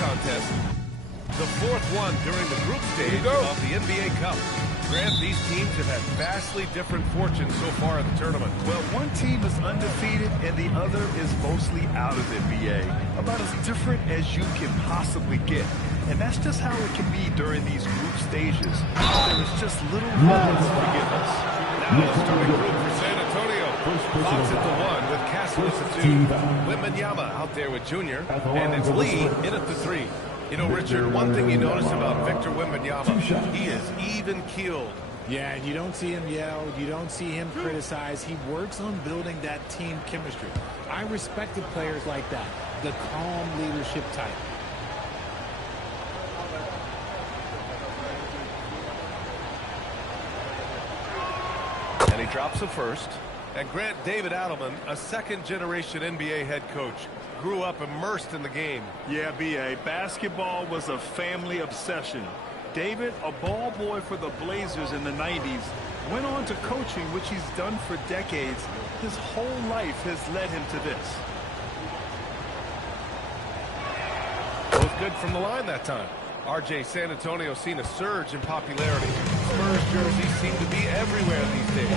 contest, the fourth one during the group stage of the NBA Cup. Grant, these teams have had vastly different fortunes so far in the tournament. Well, one team is undefeated and the other is mostly out of the NBA. About as different as you can possibly get. And that's just how it can be during these group stages. There is just little room for forgiveness. Now starting group for San Antonio. Fox at the 1 with Castle at the 2. Wembanyama out there with Junior. And it's Lee in at the 3. You know, Richard, one thing you notice about Victor Wembanyama, he is even-keeled. Yeah, and you don't see him yell. You don't see him criticize. He works on building that team chemistry. I respected players like that, the calm leadership type. And he drops the first. And Grant, David Adelman, a second-generation NBA head coach, grew up immersed in the game. Yeah, B.A., basketball was a family obsession. David, a ball boy for the Blazers in the 90s, went on to coaching, which he's done for decades. His whole life has led him to this. Both good from the line that time. RJ, San Antonio seen a surge in popularity. Spurs jerseys seem to be everywhere these days.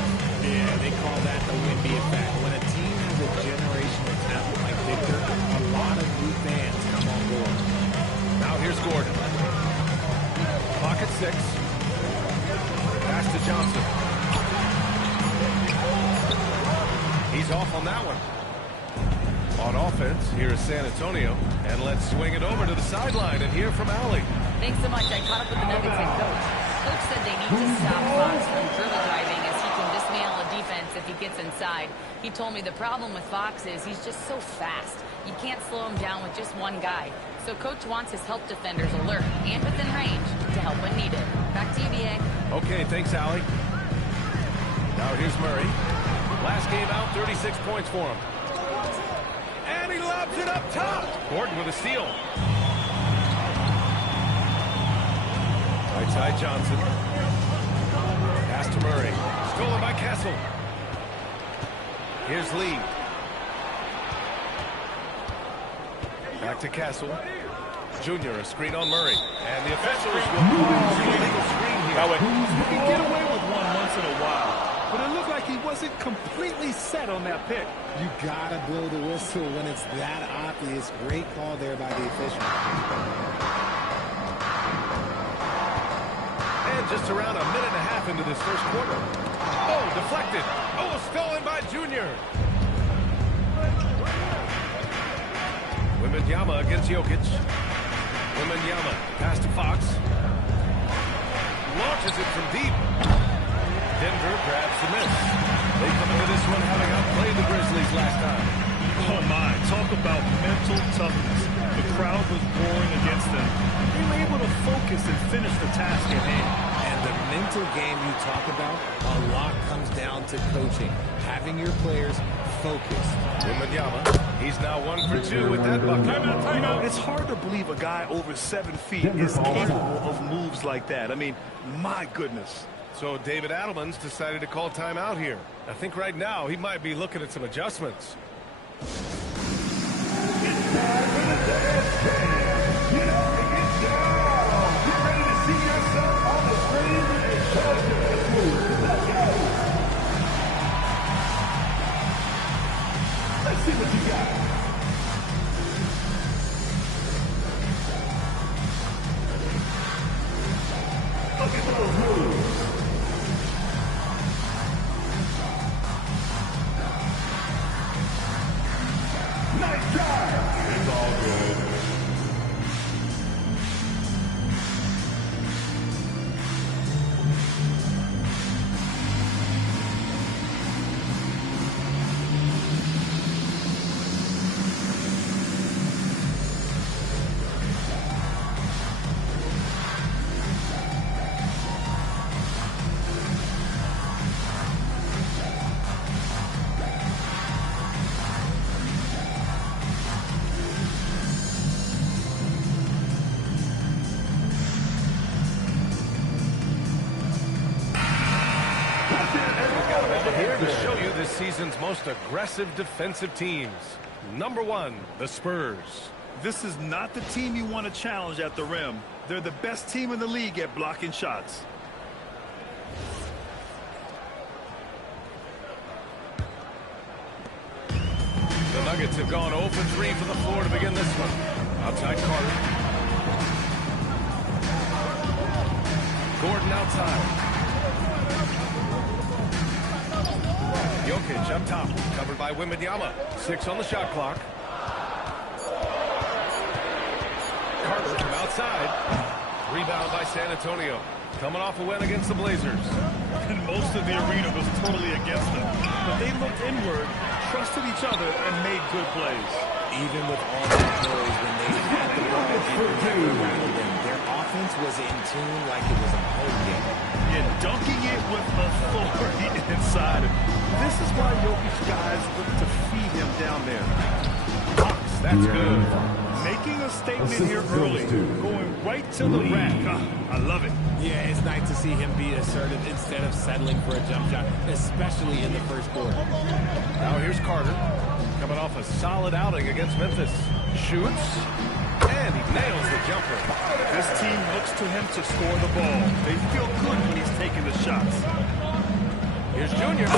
Yeah, they call that the Wemby effect. When a team has a generational talent like Victor, a lot of new fans come on board. Now here's Gordon. Clock at 6. Pass to Johnson. He's off on that one. On offense, here is San Antonio. And let's swing it over to the sideline and hear from Allie. Thanks so much. I caught up with the Nuggets head coach. Coach said they need to stop Fox from dribble driving as he can dismantle a defense if he gets inside. He told me the problem with Fox is he's just so fast. You can't slow him down with just one guy. So coach wants his help defenders alert and within range to help when needed. Back to you, B.A. Okay, thanks, Allie. Now here's Murray. Last game out, 36 points for him. And he lobs it up top. Gordon with a steal. Right side Johnson. Pass to Murray. Stolen by Castle. Here's Lee. Back to Castle. Junior, a screen on Murray. And the officials will call the illegal screen here. You can get away with one once in a while, but it looked like he wasn't completely set on that pick. You gotta blow the whistle when it's that obvious. Great call there by the official. And just around a minute and a half into this first quarter. Oh, deflected. Oh, stolen by Junior. Wembanyama against Jokic. Wembanyama, pass to Fox. Launches it from deep. Denver grabs the miss. They come into this one having outplayed the Grizzlies last time. Oh, my. Talk about mental toughness. The crowd was roaring against them. They were able to focus and finish the task at hand. And the mental game you talk about, a lot comes down to coaching. Having your players focused. Wembanyama, he's now 1 for 2 with that bucket. Timeout. It's hard to believe a guy over 7 feet is capable of moves like that. I mean, my goodness. So David Adelman's decided to call timeout here. I think right now he might be looking at some adjustments. Let's see what you got. Look at those moves. Nice job. It's all good. Here to show you this season's most aggressive defensive teams. Number 1, the Spurs. This is not the team you want to challenge at the rim. They're the best team in the league at blocking shots. The Nuggets have gone 0 for 3 from the floor to begin this one. Outside Carter. Gordon outside. Jokic up top, covered by Wembanyama. 6 on the shot clock. Carter from outside. Rebound by San Antonio. Coming off a win against the Blazers. And most of the arena was totally against them. But they looked inward, trusted each other, and made good plays. Even with all that noise, when they had the ball around them, their offense was in tune like it was a home game. And dunking it with authority inside. This is why Jokic guys look to feed him down there. Fox, that's good. Making a statement here early, going right to the rack. I love it. Yeah, it's nice to see him be assertive instead of settling for a jump shot, especially in the first quarter. Now here's Carter, coming off a solid outing against Memphis. Shoots, and he nails the jumper. This team looks to him to score the ball. They feel good when he's taking the shots. Here's Junior.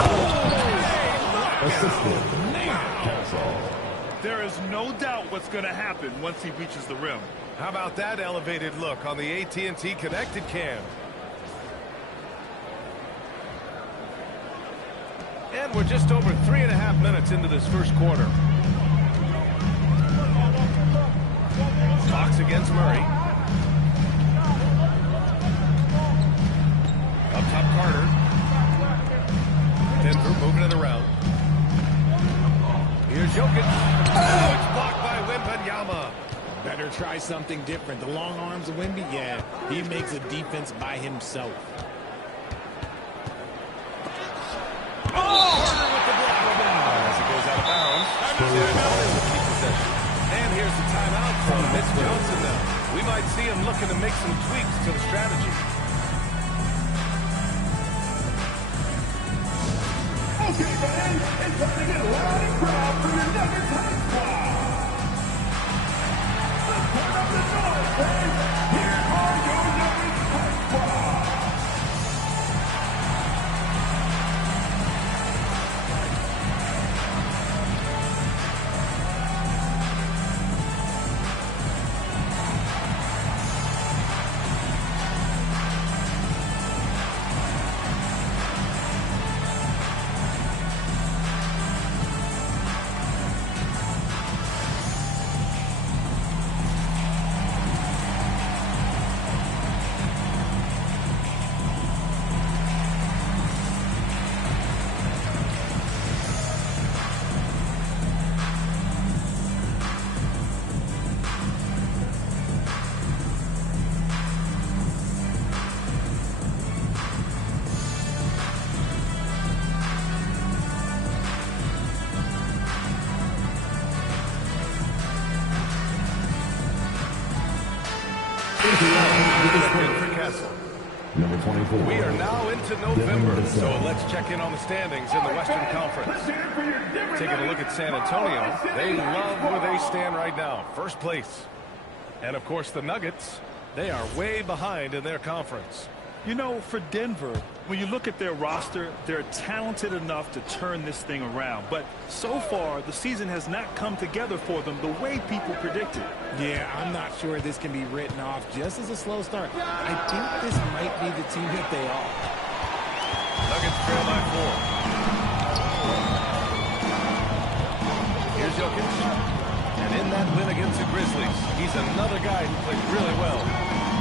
There is no doubt what's going to happen once he reaches the rim. How about that elevated look on the AT&T connected cam? And we're just over 3.5 minutes into this first quarter. Fox against Murray. Up top Carter. Denver moving it around. Here's Jokic. Oh, it's blocked by Wembanyama. Better try something different. The long arms of Wemby, yeah, he makes a defense by himself. Oh, Carter with the block. As he goes out of bounds. Keep possession. And here's the timeout from Mitch Johnson now. We might see him looking to make some tweaks to the strategy. Okay, fans, it's time to get loud and proud for your Nuggets High Squad. Let's turn up the noise, fans. Here are your Nuggets High Squad. Number 24. We are now into November, so let's check in on the standings in the Western Conference. Taking a look at San Antonio, they love where they stand right now, first place. And of course the Nuggets, they are way behind in their conference. You know, for Denver, when you look at their roster, they're talented enough to turn this thing around. But so far, the season has not come together for them the way people predicted. Yeah, I'm not sure this can be written off just as a slow start. I think this might be the team that they are. Nuggets trail by 4. Here's Jokic. And in that win against the Grizzlies, he's another guy who played really well.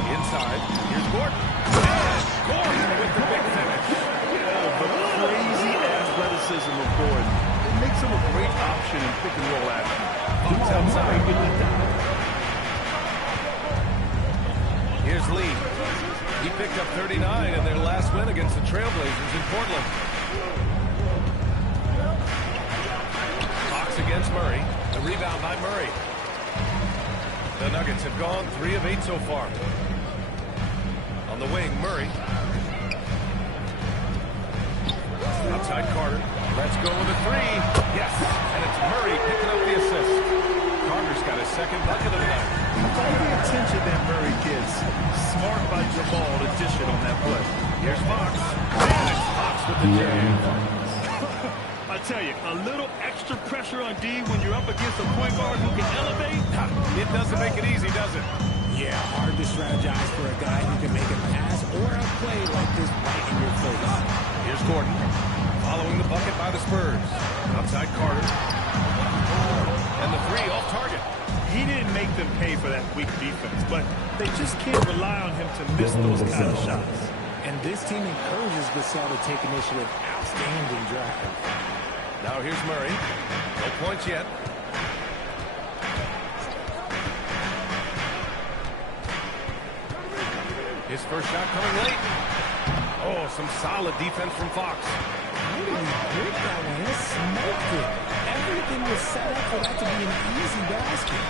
Inside, here's Gordon. And Gordon with the big finish. Oh, the crazy athleticism of Gordon. It makes him a great option in pick and roll action. Fox outside. Here's Lee. He picked up 39 in their last win against the Trailblazers in Portland. Fox against Murray. The rebound by Murray. The Nuggets have gone 3 of 8 so far. On the wing, Murray. Outside Carter. Let's go with a 3. Yes, and it's Murray picking up the assist. Carter's got his second bucket of the night. All the attention that Murray gets. Smart by Jamal to dish it on that play. Here's Fox. And it's Fox with the jam. I tell you, a little extra pressure on D when you're up against a point guard who can elevate. It doesn't make it easy, does it? Yeah, hard to strategize for a guy who can make a pass or a play like this right in your face. Here's Gordon. Following the bucket by the Spurs. Outside Carter. And the three off target. He didn't make them pay for that weak defense, but they just can't rely on him to miss those kind of shots. And this team encourages Vassell to take initiative. Outstanding drive. Now here's Murray. No points yet. His first shot coming late. Oh, some solid defense from Fox. How did he break that one? He smoked it. Everything was set up for that to be an easy basket.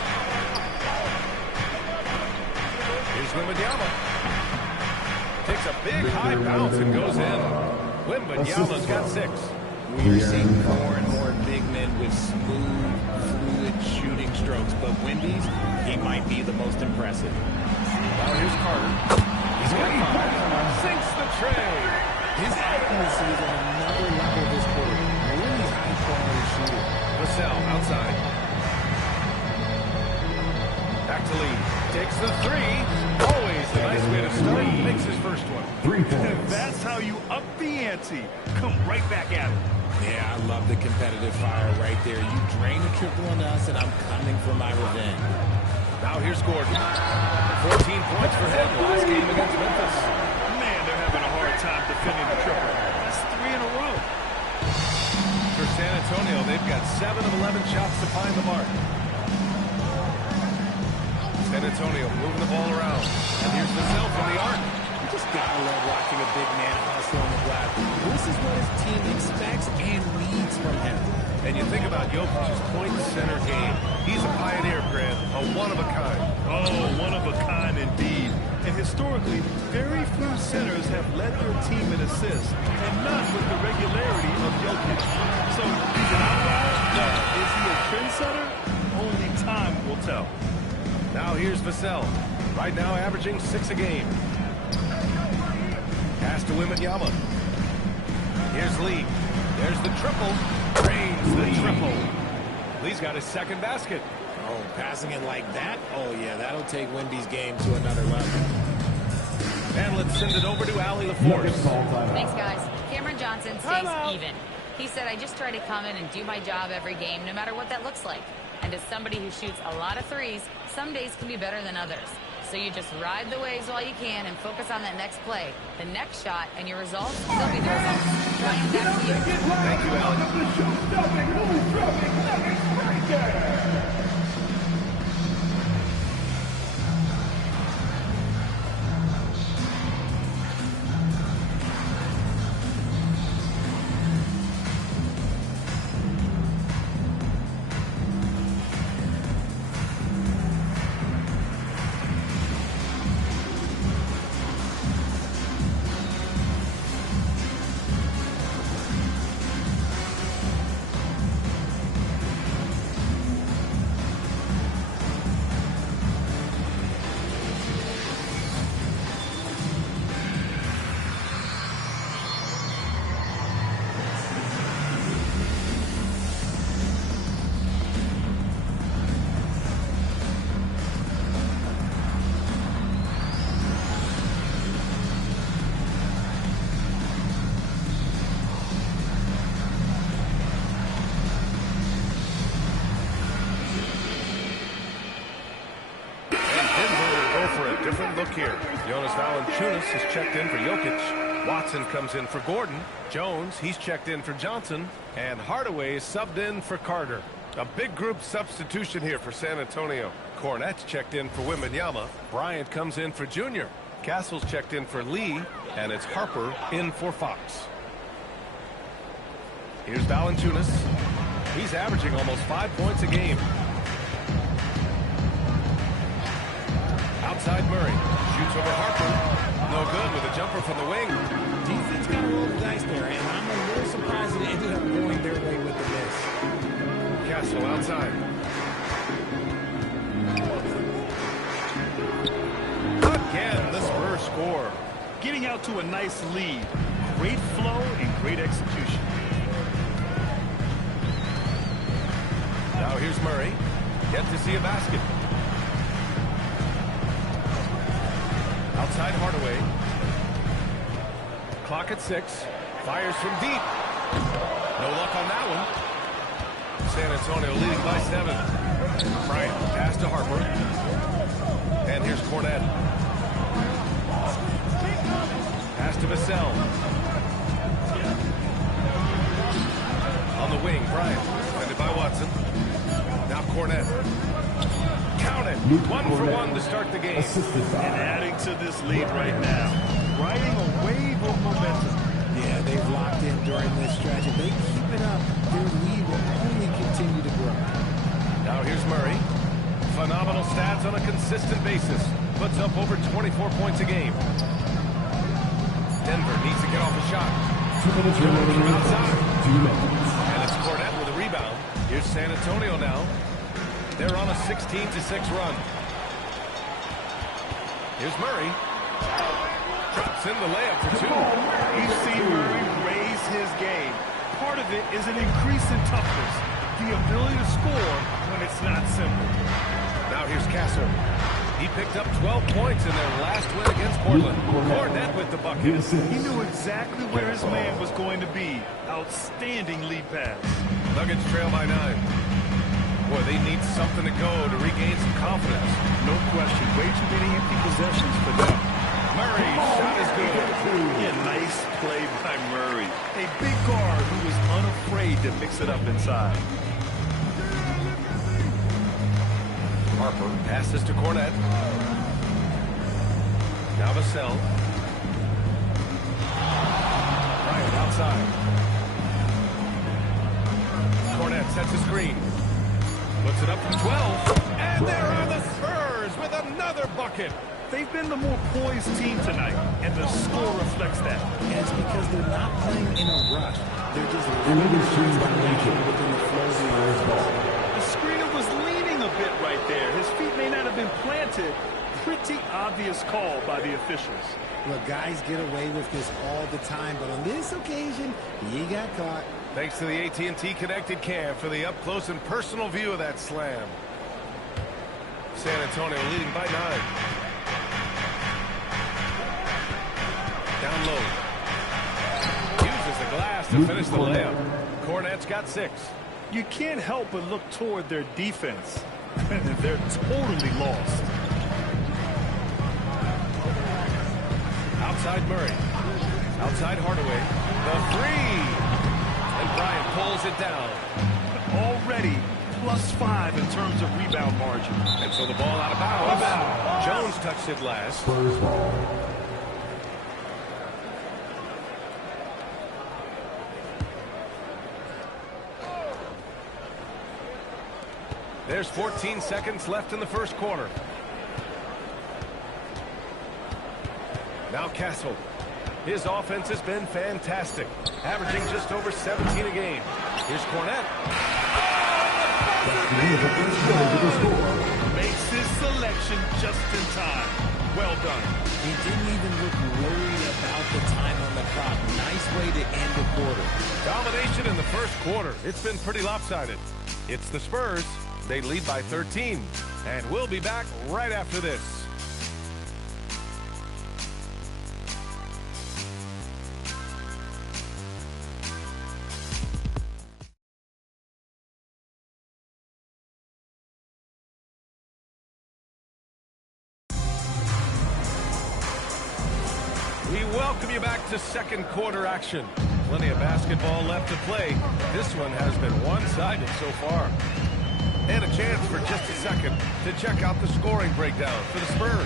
Here's Wembanyama. Takes a big high bounce and goes in. Wembanyama's got 6. We're seeing more and more big men with smooth, fluid shooting strokes, but Wemby's, he might be the most impressive. Now here's Carter. He's got 5. Sinks the tray. His accuracy is on another level this quarter. Really high-quality shooter. Vassell outside. Back to Lee. Takes the 3. Always a nice way to start. Makes his first one. 3 points. That's how you up the ante. Come right back at him. Yeah, I love the competitive fire right there. You drain a triple on us, and I'm coming for my revenge. Now here's Gordon. 14 points for him last game against Memphis. Man, they're having a hard time defending the triple. That's 3 in a row. For San Antonio, they've got 7 of 11 shots to find the mark. San Antonio moving the ball around. And here's Vassell from the arc. You just gotta love watching a big man hustle on the glass. This is what his team expects and needs from him. And you think about Jokic's point center game. He's a pioneer, Grant, a one-of-a-kind. Oh, one of a kind indeed. And historically, very few centers have led their team in assists, and not with the regularity of Jokic. So, he's an outlier, but is he a trendsetter? Only time will tell. Now here's Vassell. Right now averaging 6 a game. Pass to Wembanyama. Here's Lee. There's the triple. Drains the triple. Lee's got his second basket. Oh, passing it like that? Oh, yeah, that'll take Wemby's game to another level. And let's send it over to Allie LaForce. Thanks, guys. Cameron Johnson stays even. He said, I just try to come in and do my job every game, no matter what that looks like. And as somebody who shoots a lot of threes, some days can be better than others. So you just ride the waves while you can and focus on that next play. The next shot and your results, they'll be the results. Ryan, back to you. Thank you, Allie. Different look here. Jonas Valanciunas has checked in for Jokic. Watson comes in for Gordon. Jones, he's checked in for Johnson. And Hardaway is subbed in for Carter. A big group substitution here for San Antonio. Cornette's checked in for Wembanyama. Bryant comes in for Junior. Castle's checked in for Lee. And it's Harper in for Fox. Here's Valanciunas. He's averaging almost 5 points a game. Outside Murray. Shoots over Harper. No good with a jumper from the wing. Defense got a roll of dice there, and I'm a little surprised it ended up going their way with the miss. Castle outside. to a nice lead. Great flow and great execution. Now here's Murray. Yet to see a basket. Outside Hardaway. Clock at 6. Fires from deep. No luck on that one. San Antonio leading by 7. Bryant pass to Harper. And here's Cornette. Pass to Vassell. On the wing, Bryant. Defended by Watson. Now Cornette. Count it. 1 for 1 to start the game. And adding to this lead right now. Riding a wave of momentum. Yeah, they've locked in during this stretch. If they keep it up, their lead will only continue to grow. Now here's Murray. Phenomenal stats on a consistent basis. Puts up over 24 points a game. Denver needs to get off a shot. 2 minutes remaining. Outside. 2 minutes. And it's Cornette with a rebound. Here's San Antonio now. They're on a 16-6 run. Here's Murray. Drops in the layup for 2. You've seen Murray raise his game. Part of it is an increase in toughness. The ability to score when it's not simple. Now here's Kasser. He picked up 12 points in their last win against Portland. Cornette with the bucket. He knew exactly where his man was going to be. Outstanding lead pass. Nuggets trail by 9. Boy, they need something to go to regain some confidence. No question. Way too many empty possessions for them. Murray's shot is good. Yeah, nice play by Murray. A big guard who was unafraid to mix it up inside. Harper passes to Cornette. Now Vassell. Bryant outside. Cornette sets a screen. Puts it up from 12. And there are the Spurs with another bucket. They've been the more poised team tonight, and the score reflects that. And it's because they're not playing in a rush. They're just leading within the flow of the ball. The screener was leaning a bit right there. His feet may not have been planted. Pretty obvious call by the officials. Look, guys get away with this all the time, but on this occasion, he got caught. Thanks to the AT&T Connected Cam for the up-close and personal view of that slam. San Antonio leading by 9. Down low. Uses the glass to finish the layup. Cornette's got 6. You can't help but look toward their defense. They're totally lost. Outside Murray. Outside Hardaway. The 3. And Bryant pulls it down. Already +5 in terms of rebound margin. And so the ball out of bounds. Jones touched it last. Spurs ball. There's 14 seconds left in the first quarter. Now Castle. His offense has been fantastic, averaging just over 17 a game. Here's Cornette. Makes his selection just in time. Well done. He didn't even look worried about the time on the clock. Nice way to end the quarter. Domination in the first quarter. It's been pretty lopsided. It's the Spurs. They lead by 13. And we'll be back right after this. We welcome you back to second quarter action. Plenty of basketball left to play. This one has been one-sided so far. And a chance for just a second to check out the scoring breakdown for the Spurs.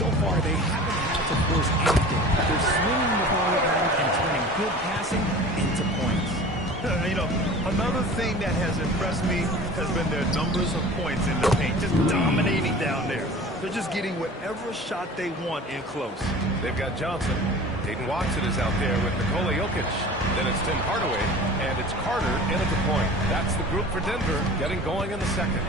So far, they haven't had to force anything. They're swinging the ball around and turning good passing into points. You know, another thing that has impressed me has been their numbers of points in the paint, just dominating down there. They're just getting whatever shot they want in close. They've got Johnson. Hayden Watson is out there with Nikola Jokic. Then it's Tim Hardaway, and it's Carter in at the point. That's the group for Denver getting going in the second.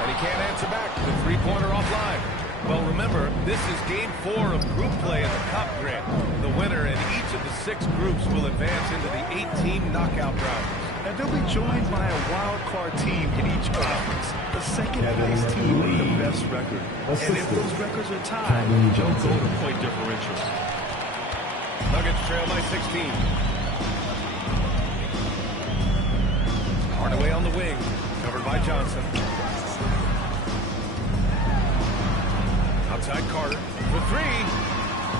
And he can't answer back. The three-pointer offline. Well, remember, this is Game 4 of group play in the Cup, Grant. The winner in each of the 6 groups will advance into the 8-team knockout round. And they'll be joined by a wild card team in each conference. The second-place team with the best record. And if those records are tied, they'll go to point differential. Nuggets trail by 16. Hardaway on the wing, covered by Johnson. Outside Carter for 3.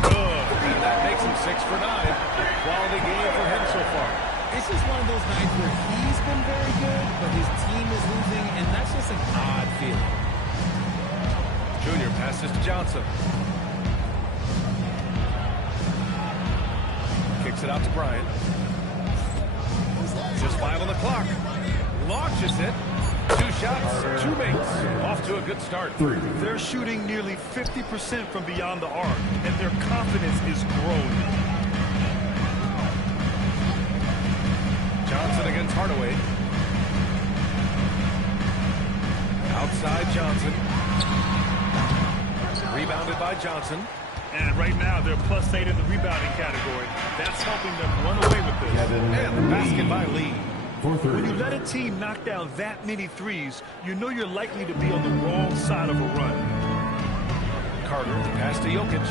Good. And that makes him 6 for 9. Quality game for him so far. It's just one of those nights where he's been very good, but his team is losing, and that's just an odd feeling. Junior passes to Johnson. Kicks it out to Bryant. Just 5 on the clock. Launches it. 2 shots, 2 makes. Off to a good start. They're shooting nearly 50% from beyond the arc, and their confidence is growing. Johnson against Hardaway. Outside Johnson. Rebounded by Johnson. And right now, they're +8 in the rebounding category. That's helping them run away with this. And the basket by Lee. When you let a team knock down that many threes, you know you're likely to be on the wrong side of a run. Carter, pass to Jokic.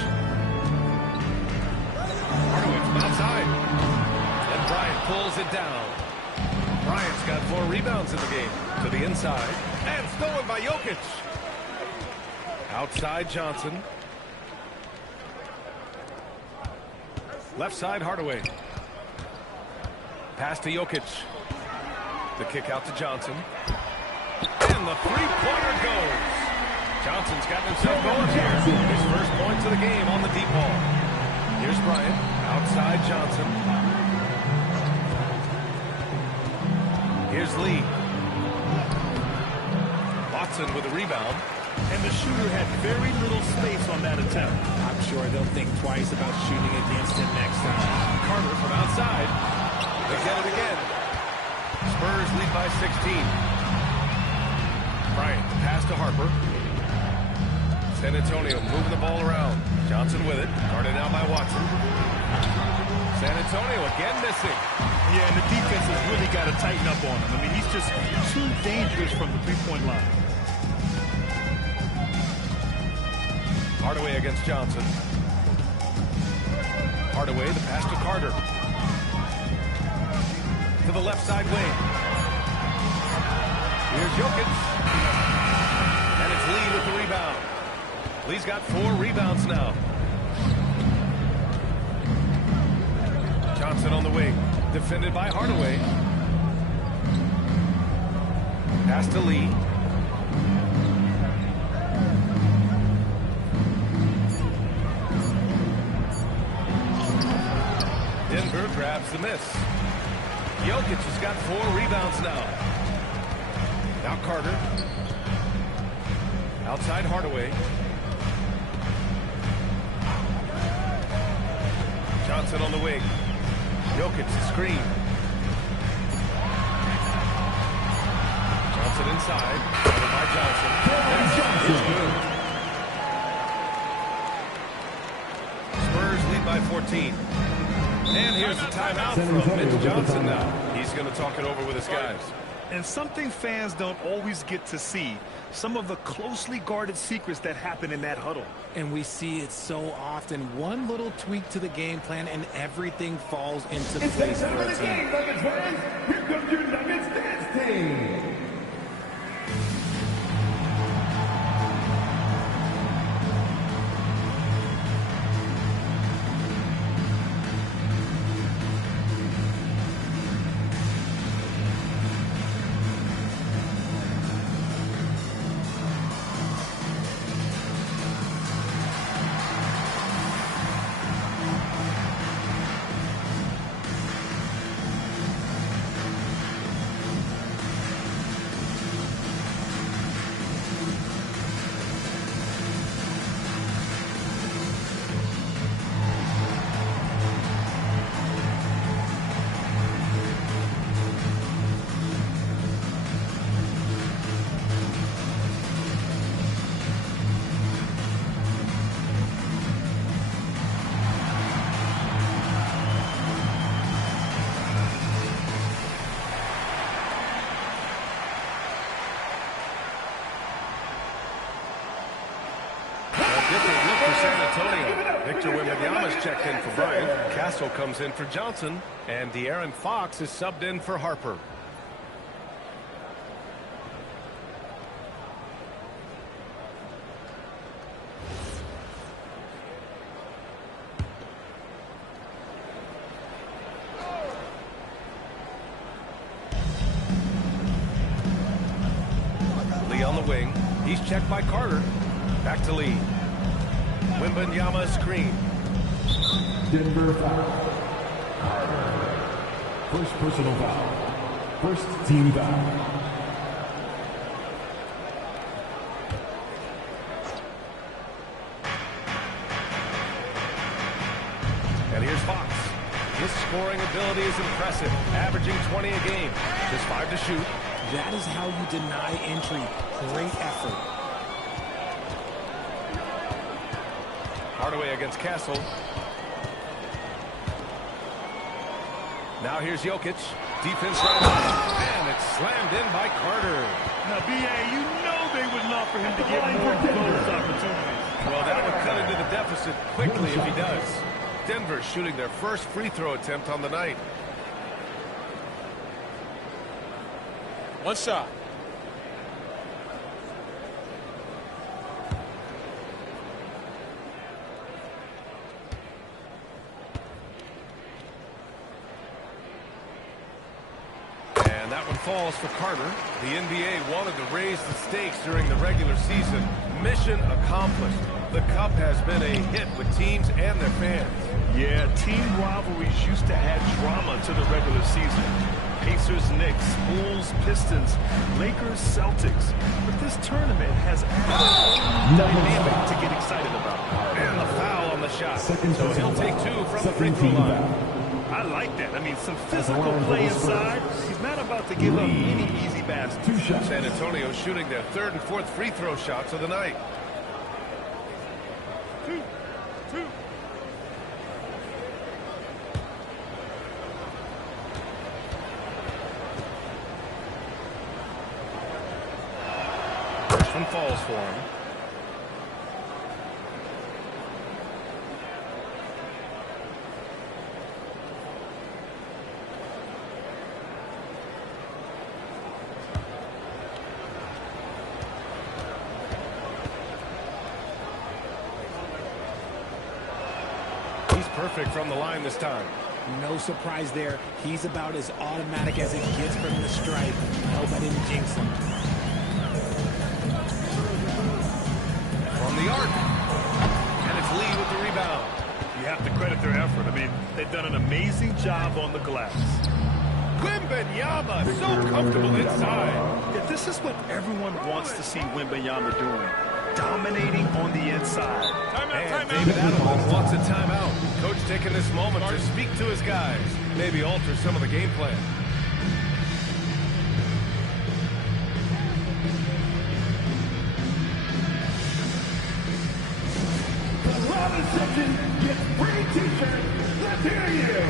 Hardaway from outside. And Bryant pulls it down. Bryant's got 4 rebounds in the game. To the inside. And stolen by Jokic. Outside Johnson. Left side Hardaway. Pass to Jokic. The kick out to Johnson. And the three-pointer goes. Johnson's gotten himself going here. His first points of the game on the deep ball. Here's Bryant. Outside Johnson. Here's Lee. Watson with a rebound. And the shooter had very little space on that attempt. I'm sure they'll think twice about shooting against him next time. Carter from outside. They get it again. Spurs lead by 16. Bryant, pass to Harper. San Antonio moving the ball around. Johnson with it. Guarded now by Watson. San Antonio again missing. Yeah, and the defense has really got to tighten up on him. I mean, he's just too dangerous from the three-point line. Hardaway against Johnson. Hardaway, the pass to Carter. To the left side wing. Here's Jokic. And it's Lee with the rebound. Lee's got 4 rebounds now. Johnson on the wing. Defended by Hardaway. Pass to Lee. Denver grabs the miss. Jokic has got 4 rebounds now. Now Carter. Outside Hardaway. Johnson on the wing. Jokic the screen. Johnson inside. Covered by Johnson. It's good. Spurs lead by 14. And here's the timeout from Mitch Johnson now. He's going to talk it over with his guys. And something fans don't always get to see, some of the closely guarded secrets that happen in that huddle. And we see it so often. One little tweak to the game plan and everything falls into place for a team. Nuggets fans, here comes your Nuggets dance team. Antonio. Victor Wembanyama's checked in for Bryant. Castle comes in for Johnson. And De'Aaron Fox is subbed in for Harper. Lee on the wing. He's checked by Carter. Back to Lee. Wembanyama screen. Denver foul. Carter. First personal foul. First team foul. And here's Fox. His scoring ability is impressive, averaging 20 a game. Just 5 to shoot. That is how you deny entry. Great effort. Hardaway against Castle. Now here's Jokic. Defense right up. And it's slammed in by Carter. Now, B.A., you know they would love for him to get more of those opportunities. Well, that would cut into the deficit quickly if he does. Denver shooting their first free throw attempt on the night. One shot. And that one falls for Carter. The NBA wanted to raise the stakes during the regular season. Mission accomplished. The Cup has been a hit with teams and their fans. Yeah, team rivalries used to add drama to the regular season. Pacers, Knicks, Bulls, Pistons, Lakers, Celtics. But this tournament has added a dynamic to get excited about. And the foul on the shot. So he'll take 2 from the free Second throw team line. foul. I like that. I mean, some physical play inside. He's not about to give up any easy baskets. 2 shots. San Antonio shooting their 3rd and 4th free throw shots of the night. First one falls for him. He's perfect from the line this time. No surprise there. He's about as automatic as it gets from the stripe. I hope I didn't jinx him. From the arc. And it's Lee with the rebound. You have to credit their effort. I mean, they've done an amazing job on the glass. Wembanyama so comfortable inside. Yeah, this is what everyone wants to see Wembanyama doing. Dominating on the inside. And David Adelman wants a timeout. Coach taking this moment to speak to his guys. Maybe alter some of the game plan. The Robin section gets free t-shirts. Let's hear you.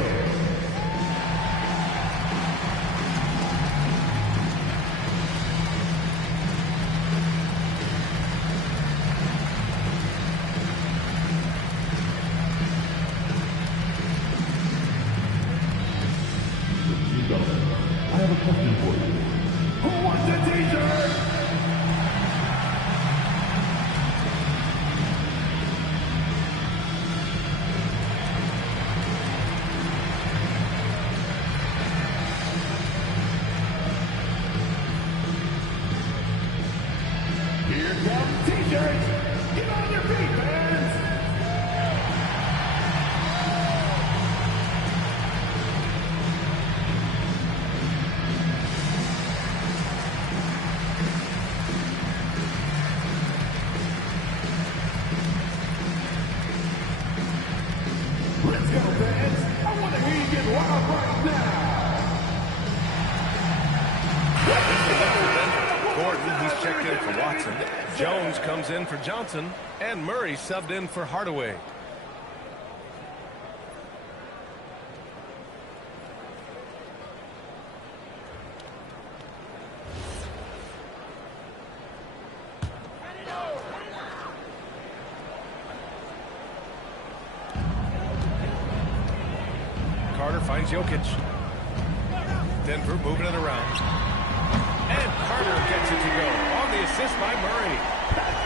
I have a question for you. Who wants a t-shirt? Here come t-shirts. Get on your feet, fans. Let's go, fans. I want to hear you get wild right now. Gordon, he's checked in for Watson. Jones comes in for Johnson. And Murray subbed in for Hardaway. Here's Jokic. Denver moving it around. And Carter gets it to go. On the assist by Murray.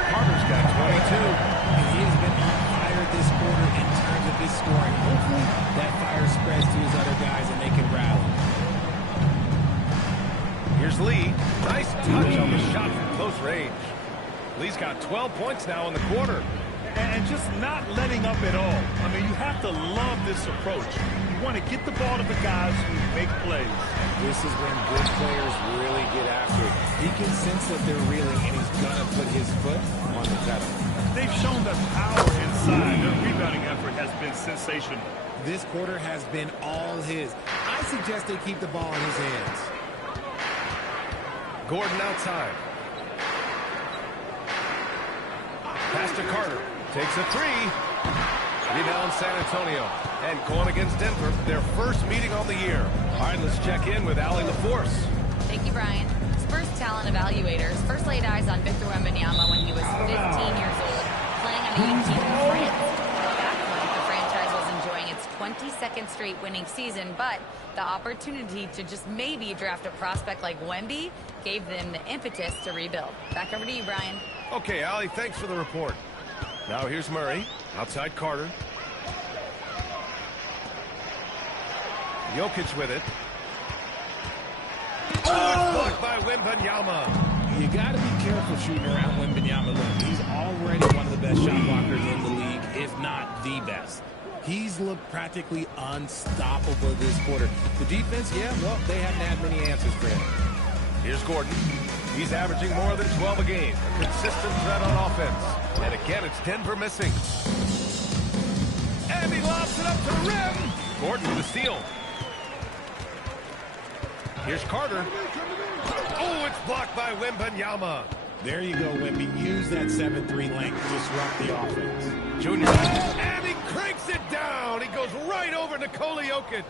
Carter's got 22. He has been on fire this quarter in terms of his scoring. Hopefully that fire spreads to his other guys and they can rally. Here's Lee. Nice touch on the shot from close range. Lee's got 12 points now in the quarter. And just not letting up at all. I mean, you have to love this approach. You want to get the ball to the guys who make plays. This is when good players really get after it. He can sense that they're reeling, and he's going to put his foot on the pedal. They've shown that power inside. Their rebounding effort has been sensational. This quarter has been all his. I suggest they keep the ball in his hands. Gordon outside. Pass to Carter. Takes a three. Rebound San Antonio. And going against Denver, their first meeting on the year. All right, let's check in with Allie LaForce. Thank you, Brian. Spurs talent evaluators first laid eyes on Victor Wembanyama when he was 15 years old, playing on a youth team in France. At that point, the franchise was enjoying its 22nd straight winning season, but the opportunity to just maybe draft a prospect like Wemby gave them the impetus to rebuild. Back over to you, Brian. Okay, Allie, thanks for the report. Now here's Murray. Outside Carter. Jokic with it. Oh, blocked by Wembanyama. You got to be careful shooting around Wembanyama. Look, he's already one of the best shot blockers in the league, if not the best. He's looked practically unstoppable this quarter. The defense, yeah, well, they haven't had many answers for him. Here's Gordon. He's averaging more than 12 a game. A consistent threat on offense. And again, it's Denver missing. And he lobs it up to the rim. Gordon with a steal. Here's Carter. Oh, it's blocked by Wembanyama. There you go, Wemby. Use that 7-3 length to disrupt the offense. Junior. And he cranks it down. He goes right over Nikola Jokic.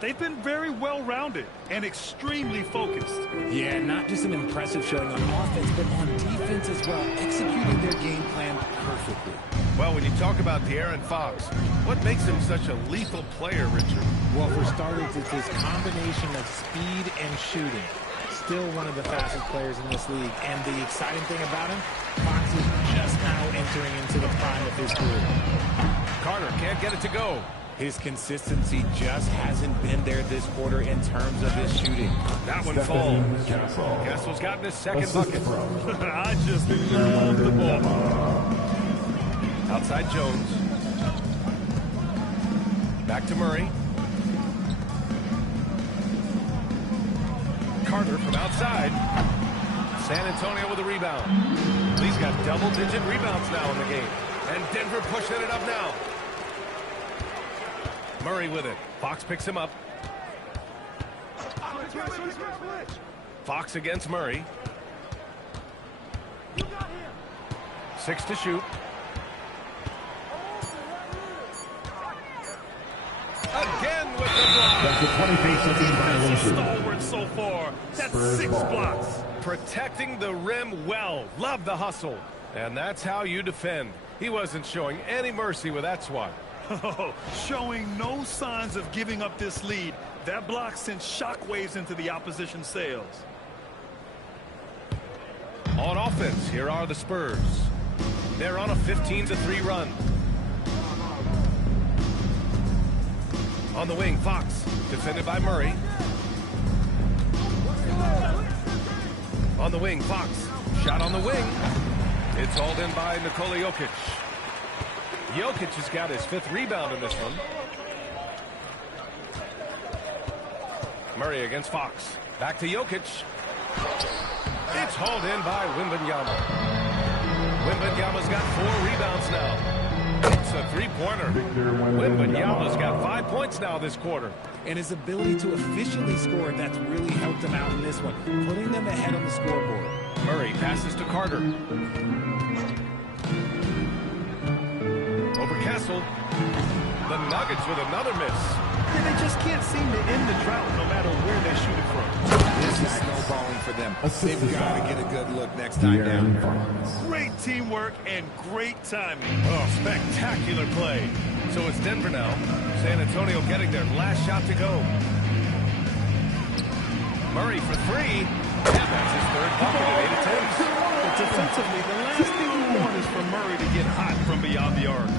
They've been very well-rounded and extremely focused. Yeah, not just an impressive showing on offense, but on defense as well, executing their game plan perfectly. Well, when you talk about De'Aaron Fox, what makes him such a lethal player, Richard? Well, for starters, it's this combination of speed and shooting. Still one of the fastest players in this league. And the exciting thing about him, Fox is just now entering into the prime of his career. Carter can't get it to go. His consistency just hasn't been there this quarter in terms of his shooting. That one falls. Castle's gotten his second bucket. I just love the ball. Outside Jones. Back to Murray. Carter from outside. San Antonio with a rebound. Lee's got double-digit rebounds now in the game. And Denver pushing it up now. Murray with it. Fox picks him up. Fox against Murray. 6 to shoot. Again with the block. That's a 20-second violation. Stalwart so far. That's 6 blocks. Protecting the rim well. Love the hustle. And that's how you defend. He wasn't showing any mercy with that swat. Oh, showing no signs of giving up this lead. That block sent shockwaves into the opposition sails. On offense, here are the Spurs. They're on a 15-3 run. On the wing, Fox, defended by Murray. On the wing, Fox, shot on the wing. It's hauled in by Nikola Jokic. Jokic has got his 5th rebound in this one. Murray against Fox. Back to Jokic. It's hauled in by Wembanyama. Wembanyama's got 4 rebounds now. It's a 3-pointer. Wembanyama's got 5 points now this quarter. And his ability to efficiently score, that's really helped him out in this one, putting them ahead on the scoreboard. Murray passes to Carter. Over Castle. The Nuggets with another miss. Yeah, they just can't seem to end the drought no matter where they shoot it from. This is snowballing for them. They've got to get a good look next time down. Great teamwork and great timing. Oh, spectacular play. So it's Denver now. San Antonio getting their last shot to go. Murray for three. And that's his third bucket at 8 attempts. But defensively, the last thing you want is for Murray to get hot from beyond the arc.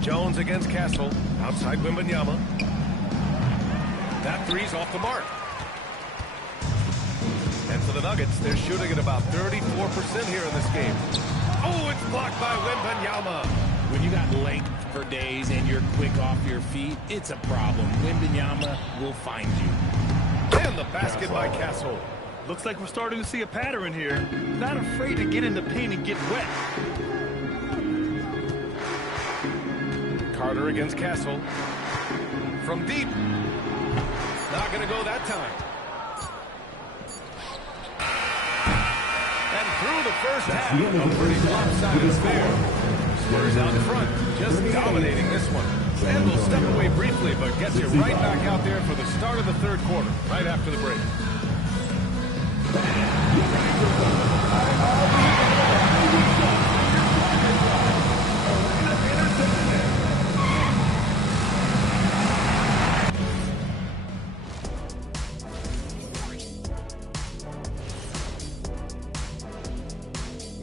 Jones against Castle. Outside Wembanyama. That three's off the mark. And for the Nuggets, they're shooting at about 34% here in this game. Oh, it's blocked by Wembanyama. When you got length for days and you're quick off your feet, it's a problem. Wembanyama will find you. And the basket by Castle. Looks like we're starting to see a pattern here. Not afraid to get in the paint and get wet. Carter against Castle. From deep. Not going to go that time. And through the first half, a pretty lopsided affair. Spurs out in front, just dominating this one. And we'll step away briefly, but get you right back out there for the start of the third quarter, right after the break.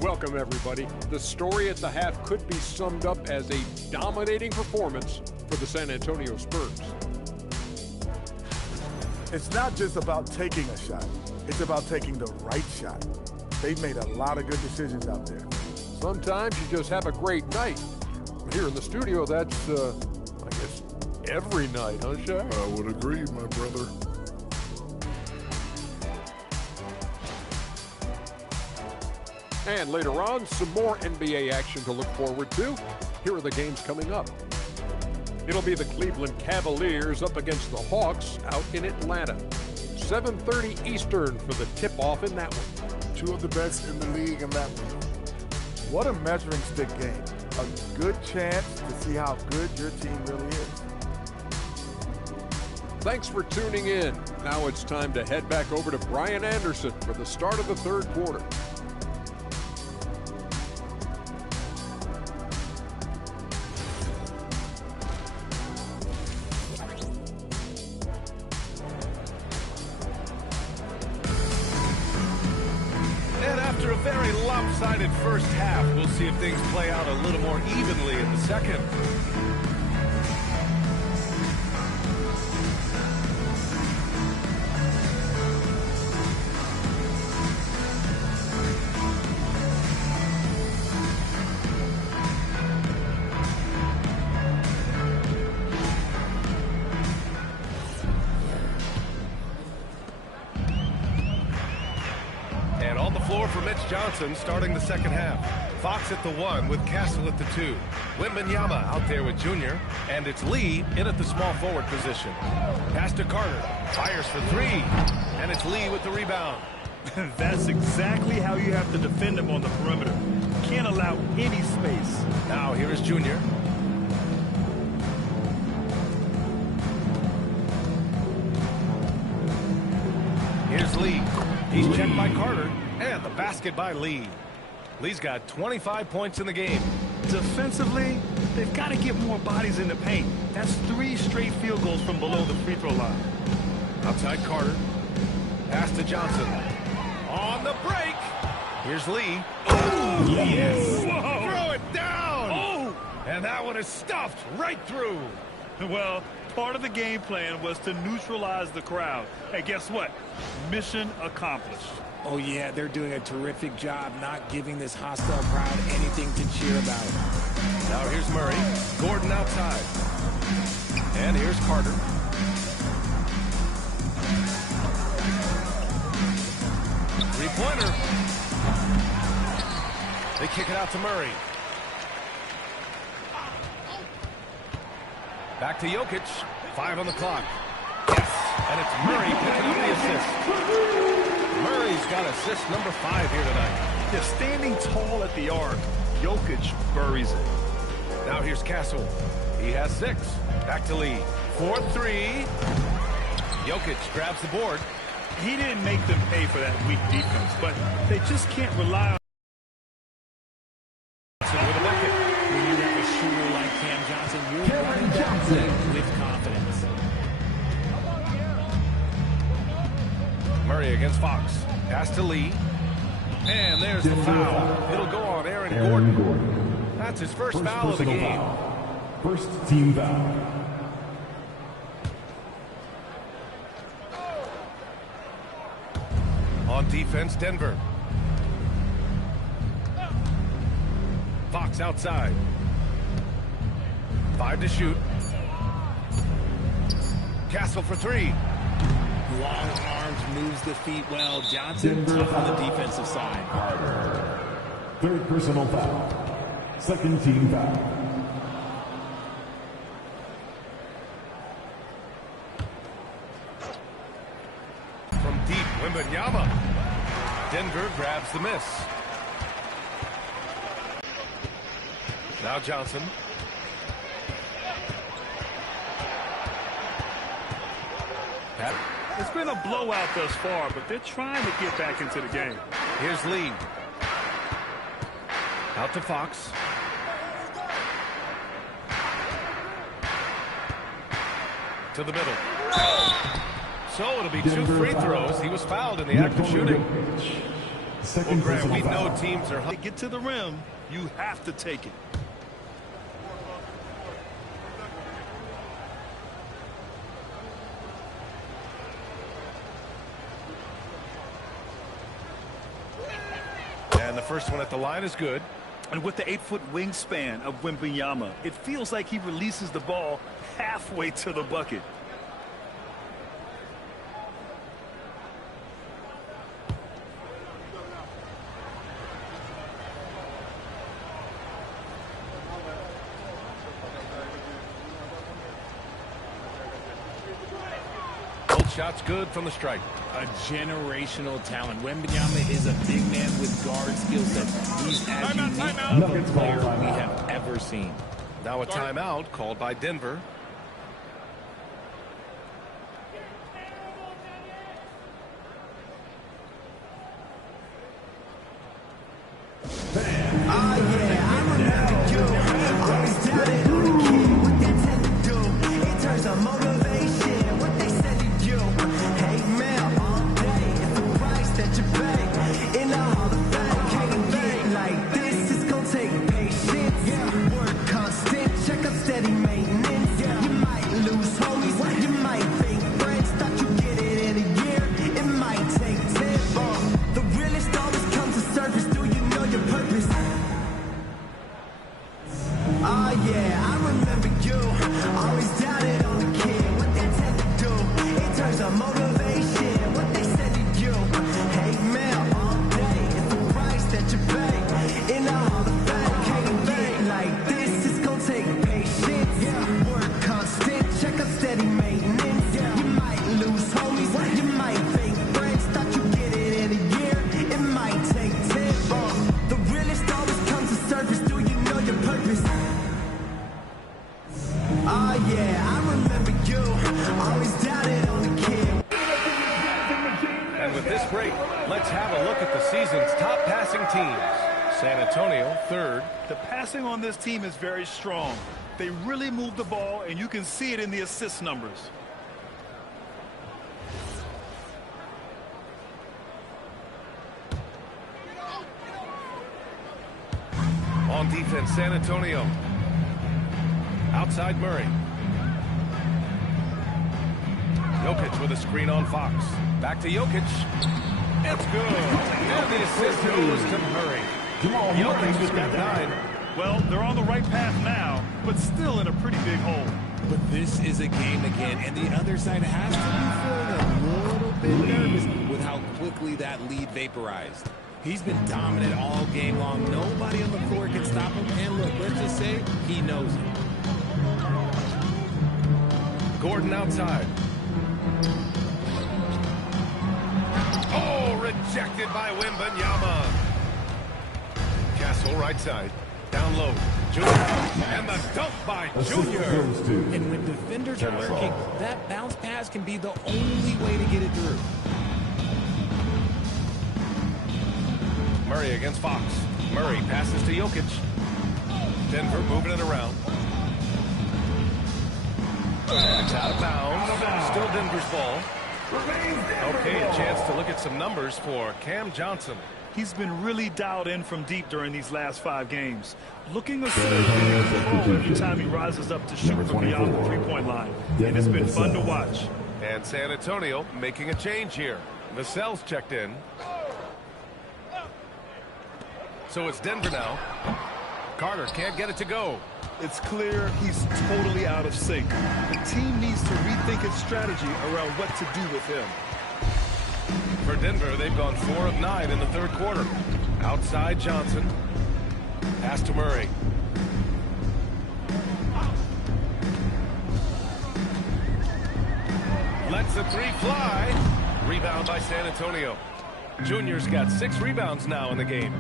Welcome, everybody. The story at the half could be summed up as a dominating performance for the San Antonio Spurs. It's not just about taking a shot. It's about taking the right shot. They've made a lot of good decisions out there. Sometimes you just have a great night. Here in the studio, that's, I guess, every night, huh, Shaq? I would agree, my brother. And later on, some more NBA action to look forward to. Here are the games coming up. It'll be the Cleveland Cavaliers up against the Hawks out in Atlanta. 7:30 Eastern for the tip-off in that one. Two of the best in the league in that one. What a measuring stick game. A good chance to see how good your team really is. Thanks for tuning in. Now it's time to head back over to Brian Anderson for the start of the third quarter. After a very lopsided first half, we'll see if things play out a little more evenly in the second. For Mitch Johnson starting the second half. Fox at the 1 with Castle at the 2. Wembanyama out there with Junior. And it's Lee in at the small forward position. Pass to Carter. Fires for three. And it's Lee with the rebound. That's exactly how you have to defend him on the perimeter. Can't allow any space. Now here is Junior. Here's Lee. He's checked by Carter. And the basket by Lee. Lee's got 25 points in the game. Defensively, they've got to get more bodies in the paint. That's 3 straight field goals from below the free throw line. Outside Carter. Pass to Johnson. On the break. Here's Lee. Oh, yes. Whoa. Throw it down. Oh. And that one is stuffed right through. Well, part of the game plan was to neutralize the crowd. And guess what? Mission accomplished. Oh, yeah, they're doing a terrific job not giving this hostile crowd anything to cheer about. Now here's Murray. Gordon outside. And here's Carter. Three-pointer. They kick it out to Murray. Back to Jokic. 5 on the clock. Yes, and it's Murray picking up the assist. Murray's got assist number 5 here tonight. Yeah, standing tall at the arc, Jokic buries it. Now here's Castle. He has 6. Back to Lee. 4-3. Jokic grabs the board. He didn't make them pay for that weak defense, but they just can't rely on with a bucket. When you have a shooter like Cam Johnson, you're running that play with confidence. Murray against Fox. Pass to Lee. And there's the foul. It'll go on Aaron Gordon. That's his first foul of the game. First team foul. On defense, Denver. Fox outside. 5 to shoot. Castle for 3. Long arms, moves the feet well. Johnson tough on the defensive side. Third personal foul. Second team foul. From deep, Wembanyama. Denver grabs the miss. Now Johnson. Pat. It's been a blowout thus far, but they're trying to get back into the game. Here's Lee. Out to Fox. To the middle. So it'll be 2 free throws. He was fouled in the act of shooting. Second Grant, personal we foul. know teams are... They get to the rim, you have to take it. And the first one at the line is good. And with the 8-foot wingspan of Wembanyama, it feels like he releases the ball halfway to the bucket. Both shots good from the stripe. A generational talent. Wembanyama is a big man with guard skill set. He's as unique of a player we have ever seen. Now a timeout called by Denver. Let's have a look at the season's top passing teams. San Antonio, third. The passing on this team is very strong. They really move the ball, and you can see it in the assist numbers. On defense, San Antonio. Outside Murray. Jokic with a screen on Fox. Back to Jokic. It's good. And the assist goes to Murray. Jokic has got 9. Well, they're on the right path now, but still in a pretty big hole. But this is a game again, and the other side has to be feeling a little bit nervous with how quickly that lead vaporized. He's been dominant all game long. Nobody on the floor can stop him. And look, let's just say he knows it. Gordon outside. Oh, rejected by Wembanyama. Castle right side. Down low. Junior. And the dunk by Junior. And when defenders are lurking, that bounce pass can be the only way to get it through. Murray against Fox. Murray passes to Jokic. Denver moving it around. And it's out of bounds. Still Denver's ball. Okay, a chance to look at some numbers for Cam Johnson. He's been really dialed in from deep during these last 5 games. Looking assertive and in control every time he rises up to shoot from beyond the three-point line. And it's been fun to watch. And San Antonio making a change here. Vassell's checked in. So it's Denver now. Carter can't get it to go. It's clear he's totally out of sync. The team needs to rethink its strategy around what to do with him. For Denver, they've gone 4 of 9 in the third quarter. Outside Johnson. Pass to Murray. Lets the three fly. Rebound by San Antonio. Junior's got 6 rebounds now in the game.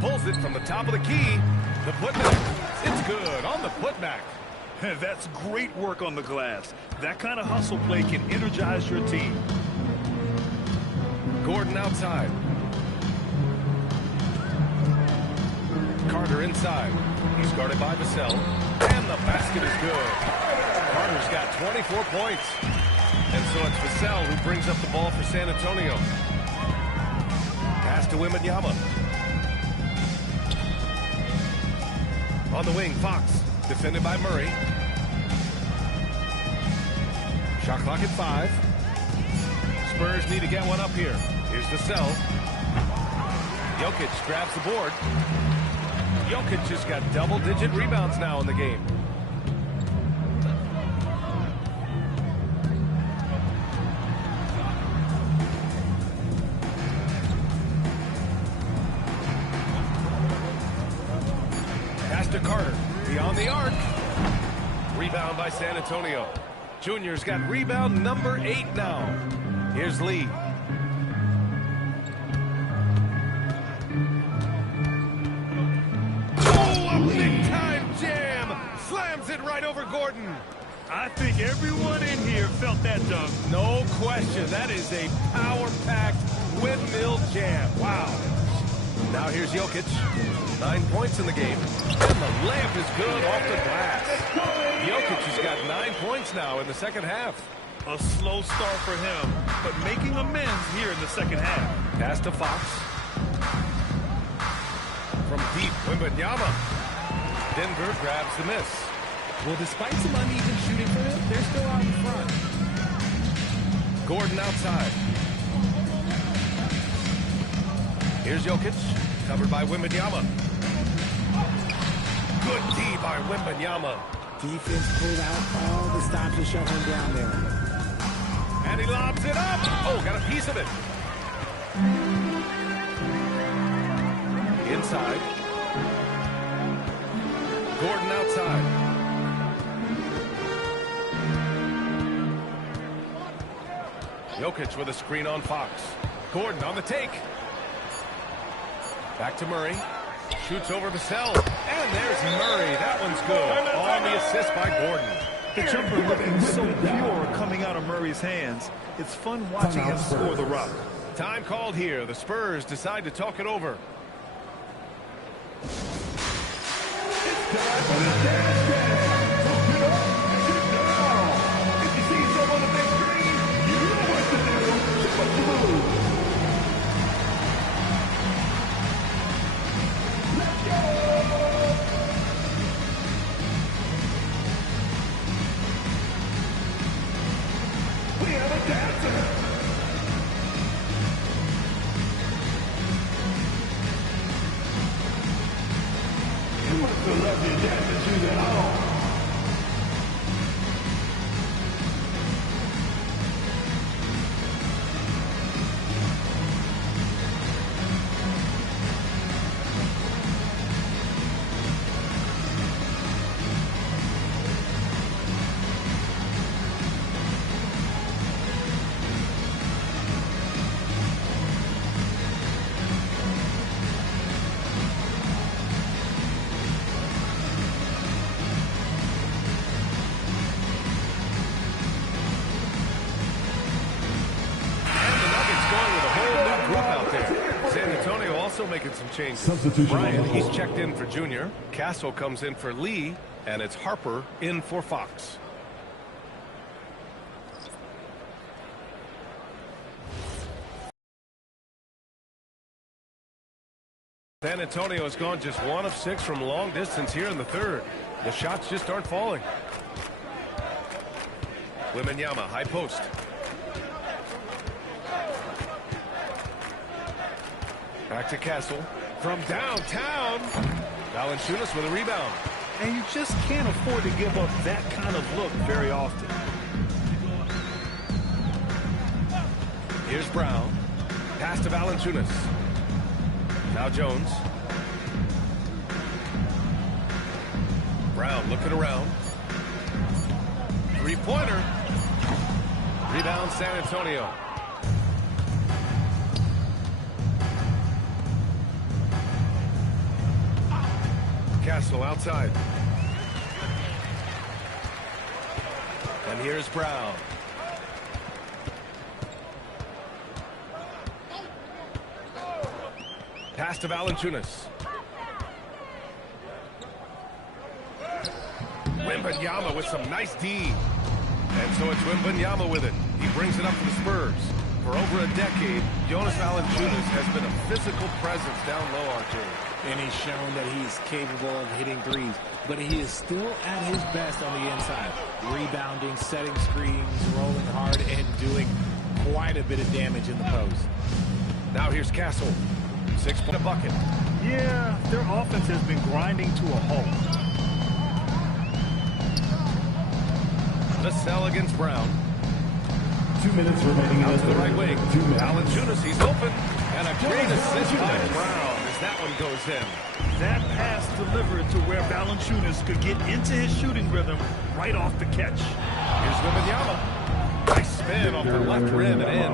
Pulls it from the top of the key. The putback. It's good on the putback. That's great work on the glass. That kind of hustle play can energize your team. Gordon outside. Carter inside. He's guarded by Vassell. And the basket is good. Carter's got 24 points. And so it's Vassell who brings up the ball for San Antonio. Pass to Wembanyama. On the wing, Fox. Defended by Murray. Shot clock at 5. Spurs need to get one up here. Here's Vassell. Jokic grabs the board. Jokic has got double-digit rebounds now in the game. Pass to Carter. Beyond the arc. Rebound by San Antonio. Junior's got rebound number 8 now. Here's Lee. Oh, a big-time jam! Slams it right over Gordon. I think everyone in here felt that dunk. No question. That is a power-packed windmill jam. Wow. Now here's Jokic. 9 points in the game. And the layup is good off the glass. Jokic has got 9 points now in the second half. A slow start for him, but making amends here in the second half. Pass to Fox. From deep, Wembanyama. Denver grabs the miss. Well, despite some uneven shooting for them, they're still out in front. Gordon outside. Here's Jokic, covered by Wembanyama. Good D by Wembanyama. Defense pulled out all the stops to shut him down there. And he lobs it up. Oh, got a piece of it. Inside. Gordon outside. Jokic with a screen on Fox. Gordon on the take. Back to Murray. Shoots over Vassell. And there's Murray. That one's good. On the assist by Gordon. The jumper looking so pure coming out of Murray's hands. It's fun watching him score the rock. Time called here. The Spurs decide to talk it over. If you see some on the big screen, you know what to do. What's the move? Let's go! We have a dancer! You must have loved your dancing shoes at all. also making some changes. Substitution on Brian, the he's floor. checked in for Junior. Castle comes in for Lee, and it's Harper in for Fox. San Antonio has gone just 1 of 6 from long distance here in the third. The shots just aren't falling. Wembanyama, high post. Back to Castle. From downtown. Valanciunas with a rebound. And you just can't afford to give up that kind of look very often. Here's Brown. Pass to Valanciunas. Now Jones. Brown looking around. Three-pointer. Rebound San Antonio. Castle outside. And here's Brown. Pass to Valanciunas. Wembanyama with some nice D. And so it's Wembanyama with it. He brings it up for the Spurs. For over a decade, Jonas Valanciunas has been a physical presence down low, RJ. And he's shown that he's capable of hitting threes. But he is still at his best on the inside. Rebounding, setting screens, rolling hard, and doing quite a bit of damage in the post. Now here's Castle. 6-point bucket. Yeah, their offense has been grinding to a halt. Vassell against Brown. 2 minutes remaining. Out to the right wing. 2 minutes. Valanciunas, he's open. And a great assist by Brown as that one goes in. That pass delivered to where Valanciunas could get into his shooting rhythm right off the catch. Here's Wembanyama. Nice spin off the left rim and in.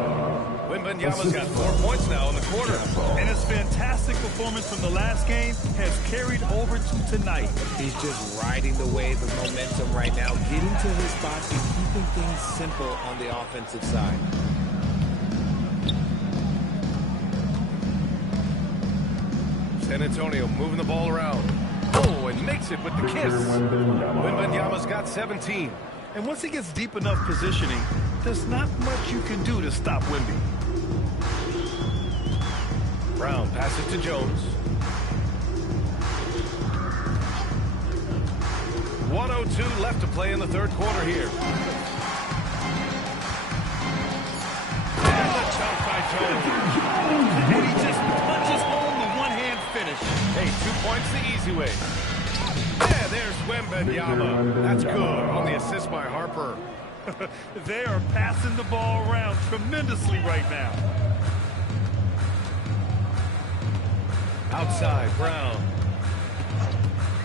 Wembanyama's got 4 points now in the quarter. And his fantastic performance from the last game has carried over to tonight. He's just riding the wave of momentum right now, getting to his spots and keeping things simple on the offensive side. San Antonio moving the ball around. Oh, and makes it with the kiss. Wembanyama's got 17. And once he gets deep enough positioning, there's not much you can do to stop Wemby. Brown passes to Jones. 1:02 left to play in the third quarter here. And the shot by Jones. And he just punches home the one-hand finish. Hey, 2 points the easy way. Yeah, there's Wembanyama. That's good on the assist by Harper. They are passing the ball around tremendously right now. Outside, Brown.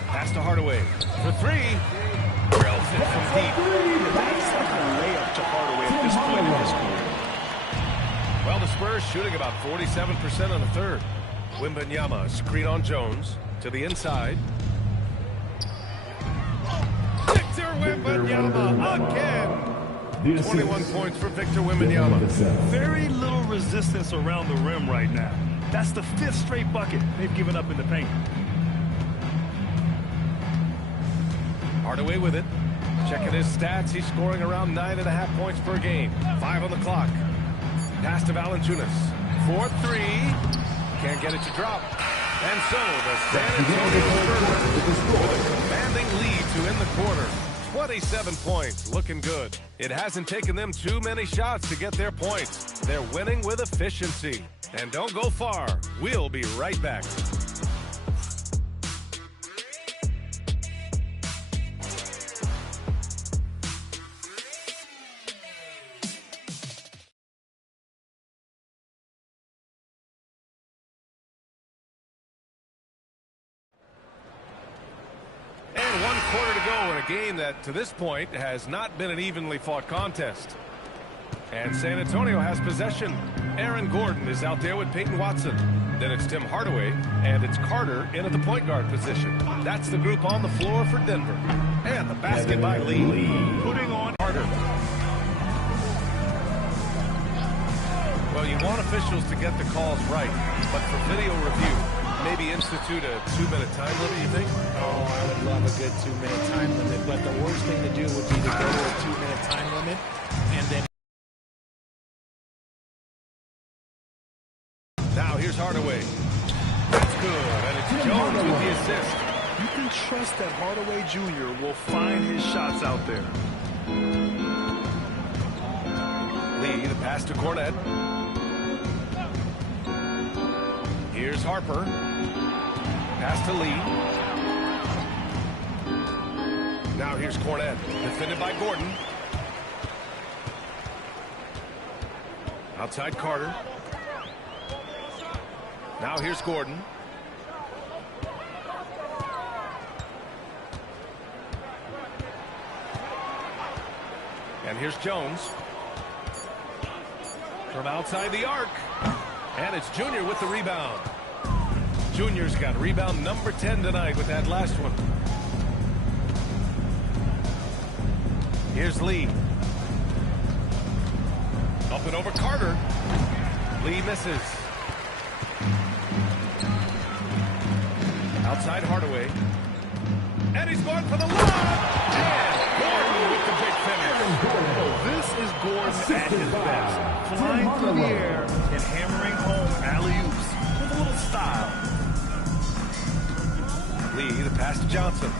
Pass to Hardaway. For three. Drills it from deep. That's like a layup to Hardaway at this point in his career. Well, the Spurs shooting about 47% on the third. Wembanyama, screen on Jones. To the inside. Victor Wembanyama again. 21 points for Victor Wembanyama. Very little resistance around the rim right now. That's the 5th straight bucket they've given up in the paint. Hardaway with it. Checking his stats. He's scoring around 9.5 points per game. 5 on the clock. Pass to Valanciunas. 4-3. Can't get it to drop. And so the San Antonio Spurs with a commanding lead to end the quarter. 27 points. Looking good. It hasn't taken them too many shots to get their points. They're winning with efficiency. And don't go far. We'll be right back. And 1 quarter to go in a game that, to this point, has not been an evenly fought contest. And San Antonio has possession. Aaron Gordon is out there with Peyton Watson. Then it's Tim Hardaway, and it's Carter in at the point guard position. That's the group on the floor for Denver. And the basket by Lee. Putting on Carter. Well, you want officials to get the calls right, but for video review, maybe institute a 2-minute time limit, you think? Oh, I would love a good 2-minute time limit, but the worst thing to do would be to go to a 2-minute time limit and then... Now here's Hardaway. That's good, and it's Jones with the assist. You can trust that Hardaway Jr. will find his shots out there. Lee, the pass to Cornette. Here's Harper. Pass to Lee. Now here's Cornette, defended by Gordon. Outside Carter. Now here's Gordon. And here's Jones. From outside the arc. And it's Junior with the rebound. Junior's got rebound number 10 tonight with that last one. Here's Lee. Up and over Carter. Lee misses. Outside Hardaway. And he's going for the lob. And Gordon with the big finish. This is Gordon at his best. Flying through the air and hammering home alley-oops with a little style. Lee, the pass to Johnson.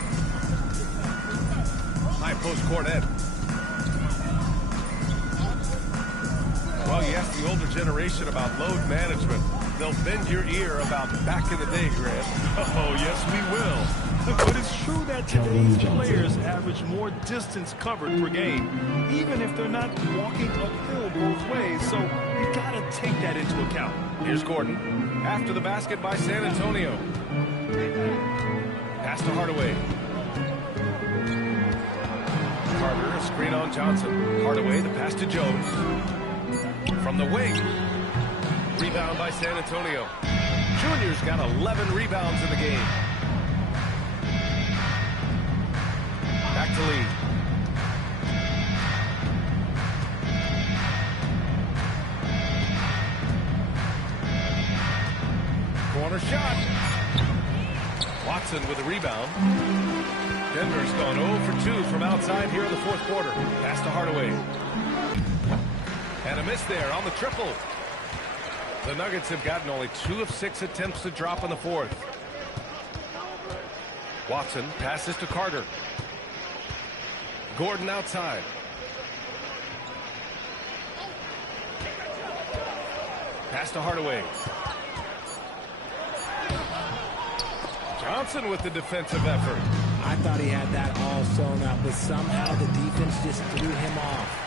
High post Cornette. Well, you ask the older generation about load management. They'll bend your ear about back in the day, Grant. Oh, yes, we will. But it's true that today's players average more distance covered per game, even if they're not walking uphill both ways. So you got to take that into account. Here's Gordon. After the basket by San Antonio. Pass to Hardaway. Carter, a screen on Johnson. Hardaway, the pass to Jones. From the wing. Rebound by San Antonio. Junior's got 11 rebounds in the game. Back to Lee. Corner shot. Watson with a rebound. Denver's gone 0 for 2 from outside here in the fourth quarter. Pass to Hardaway. And a miss there on the triple. The Nuggets have gotten only 2 of 6 attempts to drop in the fourth. Watson passes to Carter. Gordon outside. Pass to Hardaway. Johnson with the defensive effort. I thought he had that all sewn up, but somehow the defense just threw him off.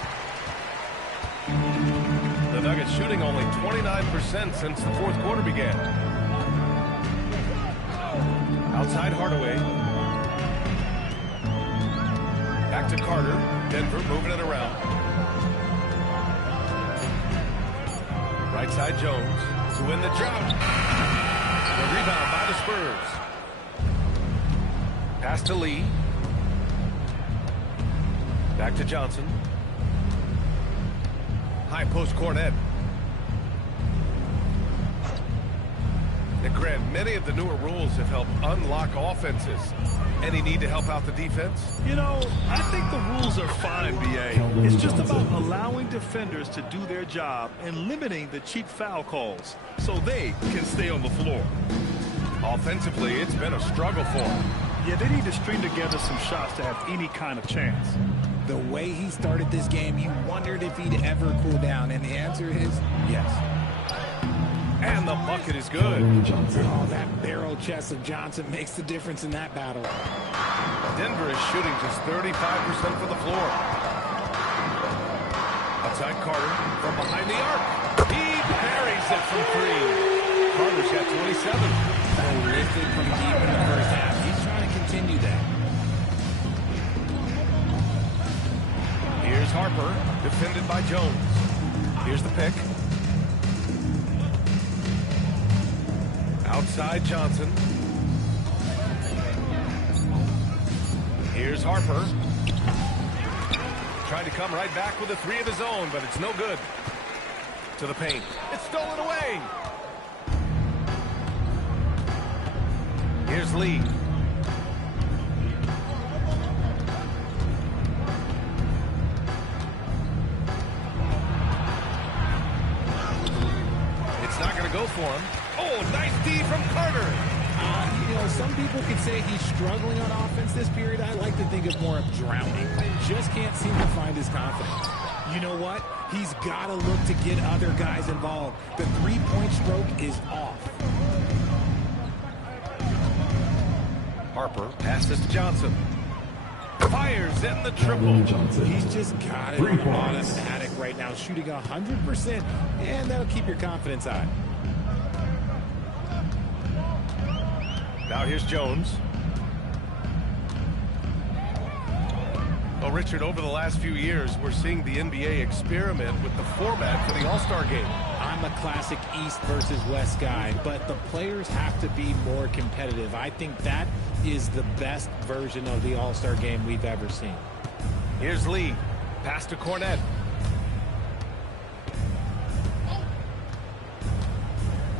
The Nuggets shooting only 29% since the fourth quarter began. Outside Hardaway. Back to Carter. Denver moving it around. Right side Jones to win the drought. The rebound by the Spurs. Pass to Lee. Back to Johnson. High post Cornette. And Grant, many of the newer rules have helped unlock offenses. Any need to help out the defense? You know, I think the rules are fine, B.A. It's just about allowing defenders to do their job and limiting the cheap foul calls so they can stay on the floor. Offensively, it's been a struggle for them. Yeah, they need to string together some shots to have any kind of chance. The way he started this game, you wondered if he'd ever cool down, and the answer is yes. And the bucket is good. Oh, that barrel chest of Johnson makes the difference in that battle. Denver is shooting just 35% from the floor. Outside Carter from behind the arc. He buries it from 3. Carter's got 27. Prolific from deep in the first half. He's trying to continue that. Here's Harper, defended by Jones. Here's the pick. Outside Johnson. Here's Harper. Tried to come right back with a 3 of his own, but it's no good. To the paint. It's stolen away. Here's Lee. It's not going to go for him. Oh, nice D from Carter. You know, some people could say he's struggling on offense this period. I like to think of more of drowning. Just can't seem to find his confidence. You know what? He's got to look to get other guys involved. The three-point stroke is off. Harper passes to Johnson. Fires in the triple. He's just got it on automatic right now, shooting 100%, and that'll keep your confidence high. Now here's Jones. Well, Richard, over the last few years, we're seeing the NBA experiment with the format for the All-Star game. I'm a classic East versus West guy, but the players have to be more competitive. I think that is the best version of the All-Star game we've ever seen. Here's Lee. Pass to Cornette.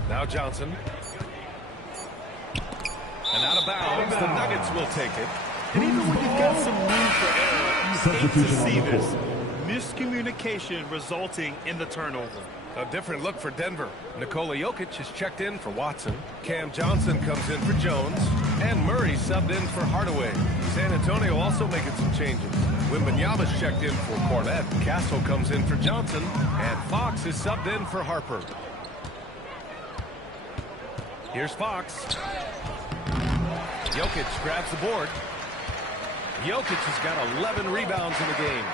Now Johnson. And out of bounds, the Nuggets will take it. And even when you've got some room for error, you hate to see this. Miscommunication resulting in the turnover. A different look for Denver. Nikola Jokic is checked in for Watson. Cam Johnson comes in for Jones. And Murray subbed in for Hardaway. San Antonio also making some changes. Wembanyama's checked in for Cornette. Castle comes in for Johnson. And Fox is subbed in for Harper. Here's Fox. Jokic grabs the board. Jokic has got 11 rebounds in the game.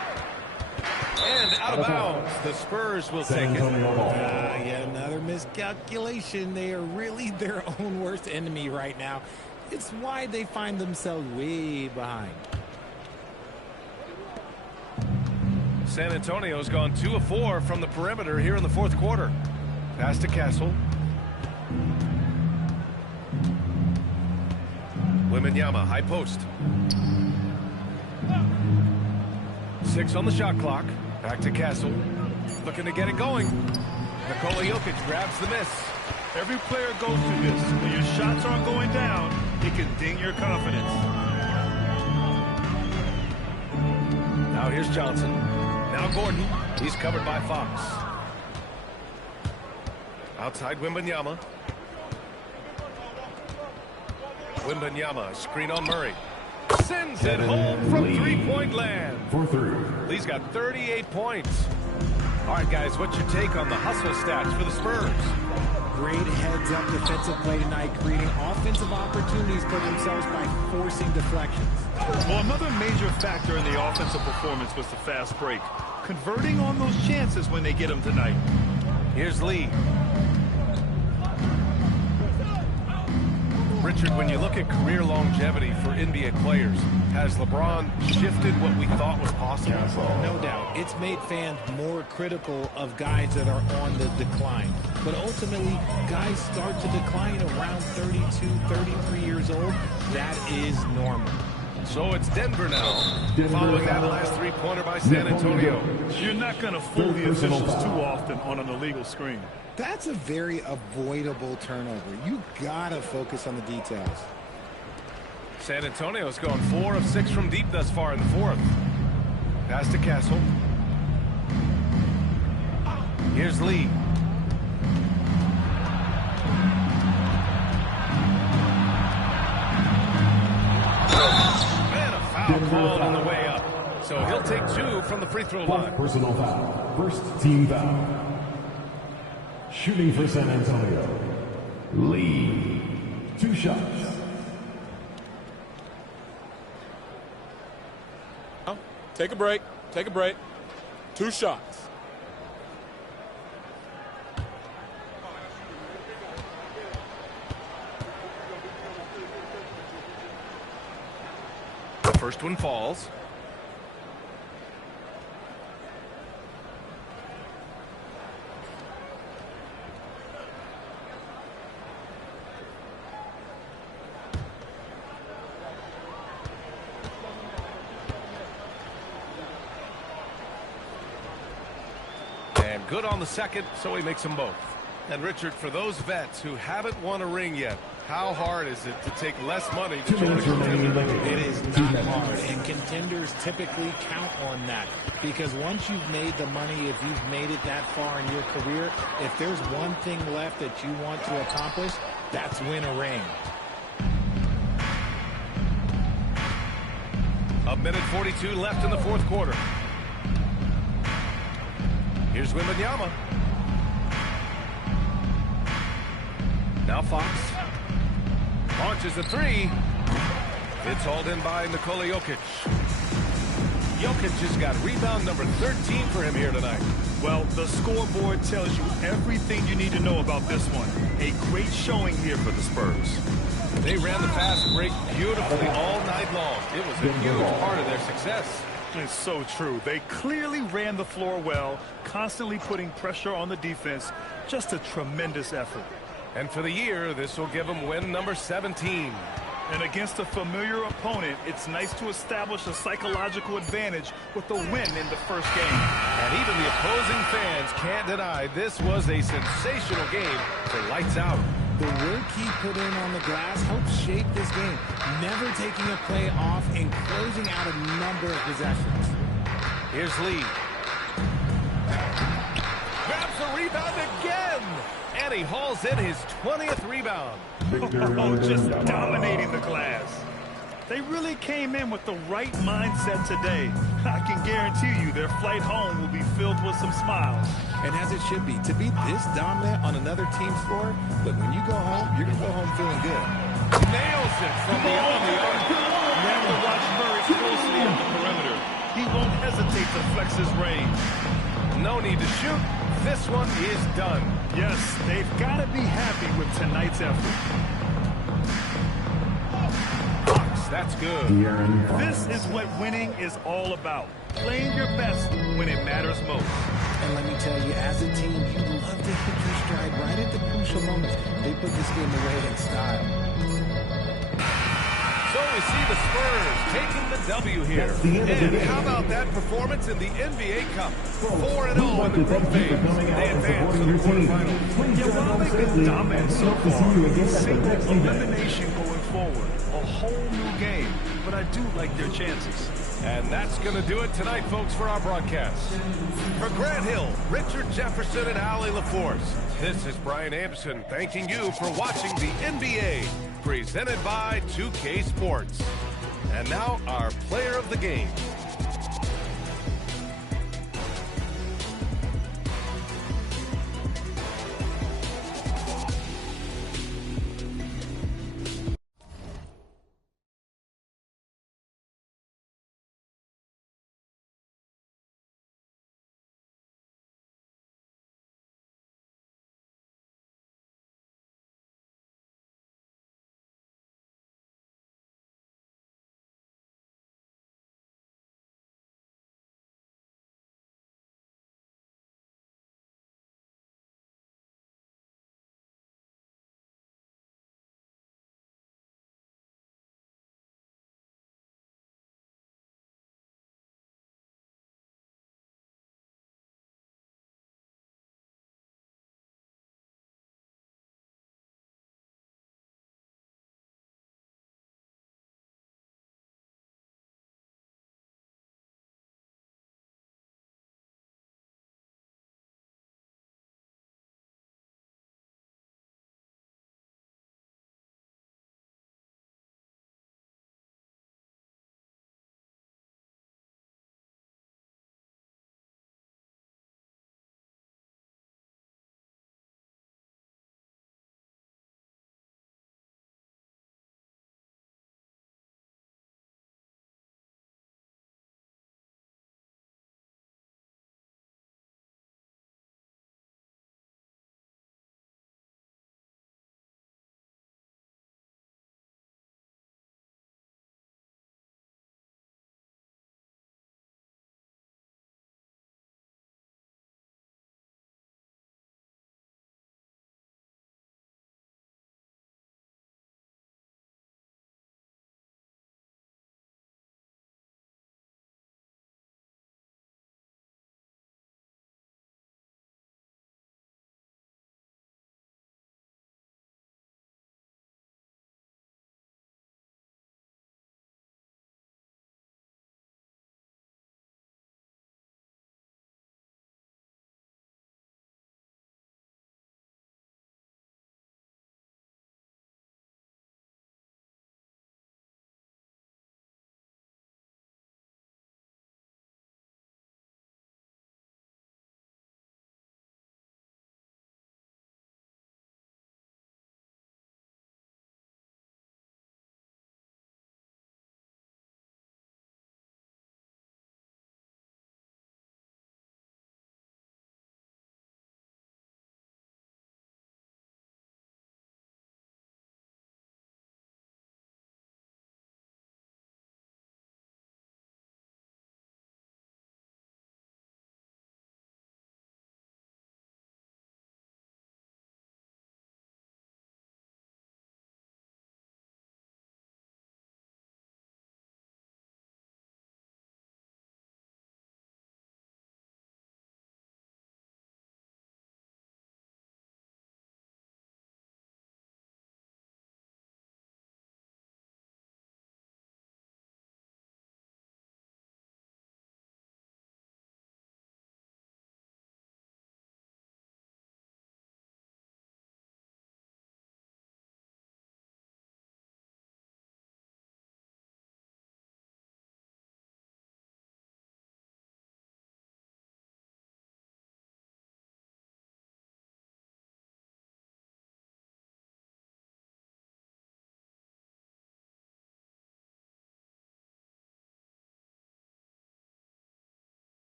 And out of bounds. The Spurs will take it. Yet another miscalculation. They are really their own worst enemy right now. It's why they find themselves way behind. San Antonio's gone 2 of 4 from the perimeter here in the fourth quarter. Pass to Castle. Wembanyama, high post. 6 on the shot clock. Back to Castle. Looking to get it going. Nikola Jokic grabs the miss. Every player goes through this. When your shots aren't going down, it can ding your confidence. Now here's Johnson. Now Gordon. He's covered by Fox. Outside Wembanyama. Wembanyama, screen on Murray. Sends it home from three-point land. For 3. Lee's got 38 points. All right, guys, what's your take on the hustle stats for the Spurs? Great heads-up defensive play tonight, creating offensive opportunities for themselves by forcing deflections. Well, another major factor in the offensive performance was the fast break. Converting on those chances when they get them tonight. Here's Lee. Richard, when you look at career longevity for NBA players, has LeBron shifted what we thought was possible? No doubt. It's made fans more critical of guys that are on the decline. But ultimately, guys start to decline around 32, 33 years old. That is normal. So it's Denver now, following that last three-pointer by San Antonio. You're not going to fool the officials too often on an illegal screen. That's a very avoidable turnover. You gotta focus on the details. San Antonio's gone 4 of 6 from deep thus far in the fourth. Pass to Castle. Here's Lee. And a foul called on the way up. So he'll take 2 from the free throw line. Personal foul. First team foul. Shooting for San Antonio. Lee. 2 shots. Take a break. Take a break. 2 shots. The first one falls. good on the second, so he makes them both. And Richard, for those vets who haven't won a ring yet, how hard is it to take less money to join a contender? It is not hard, and contenders typically count on that. Because once you've made the money, if you've made it that far in your career, if there's one thing left that you want to accomplish, that's win a ring. A minute 42 left in the fourth quarter. Here's Wembanyama. Now Fox. Launches a three. It's hauled in by Nikola Jokic. Jokic has got rebound number 13 for him here tonight. Well, the scoreboard tells you everything you need to know about this one. A great showing here for the Spurs. They ran the fast break beautifully all night long. It was a huge part of their success. It's so true. They clearly ran the floor well, constantly putting pressure on the defense. Just a tremendous effort. And for the year, this will give them win number 17. And against a familiar opponent, it's nice to establish a psychological advantage with a win in the first game. And even the opposing fans can't deny this was a sensational game for lights out. The work he put in on the glass helped shape this game, never taking a play off and closing out a number of possessions. Here's Lee. Grabs the rebound again. And he hauls in his 20th rebound. Oh, just dominating the glass. They really came in with the right mindset today. I can guarantee you their flight home will be filled with some smiles. And as it should be, to be this dominant on another team's floor, look, when you go home, you're going to go home feeling good. Nails it from beyond the arc. You have to watch Murray closely on the perimeter. He won't hesitate to flex his range. No need to shoot. This one is done. Yes, they've got to be happy with tonight's effort. Fox, that's good. This is what winning is all about. Playing your best when it matters most. And let me tell you, as a team, you love to hit your stride right at the crucial moments. They put this game away in style. So we see the Spurs taking the W here. And how about that performance in the NBA Cup? 4-0 in the group phase. They advance to the quarterfinals. Yeah, while they've been dominant so far, single elimination going forward. A whole new game. But I do like their chances. And that's going to do it tonight, folks, for our broadcast. For Grant Hill, Richard Jefferson, and Allie LaForce, this is Brian Anderson thanking you for watching the NBA, presented by 2K Sports. And now, our player of the game.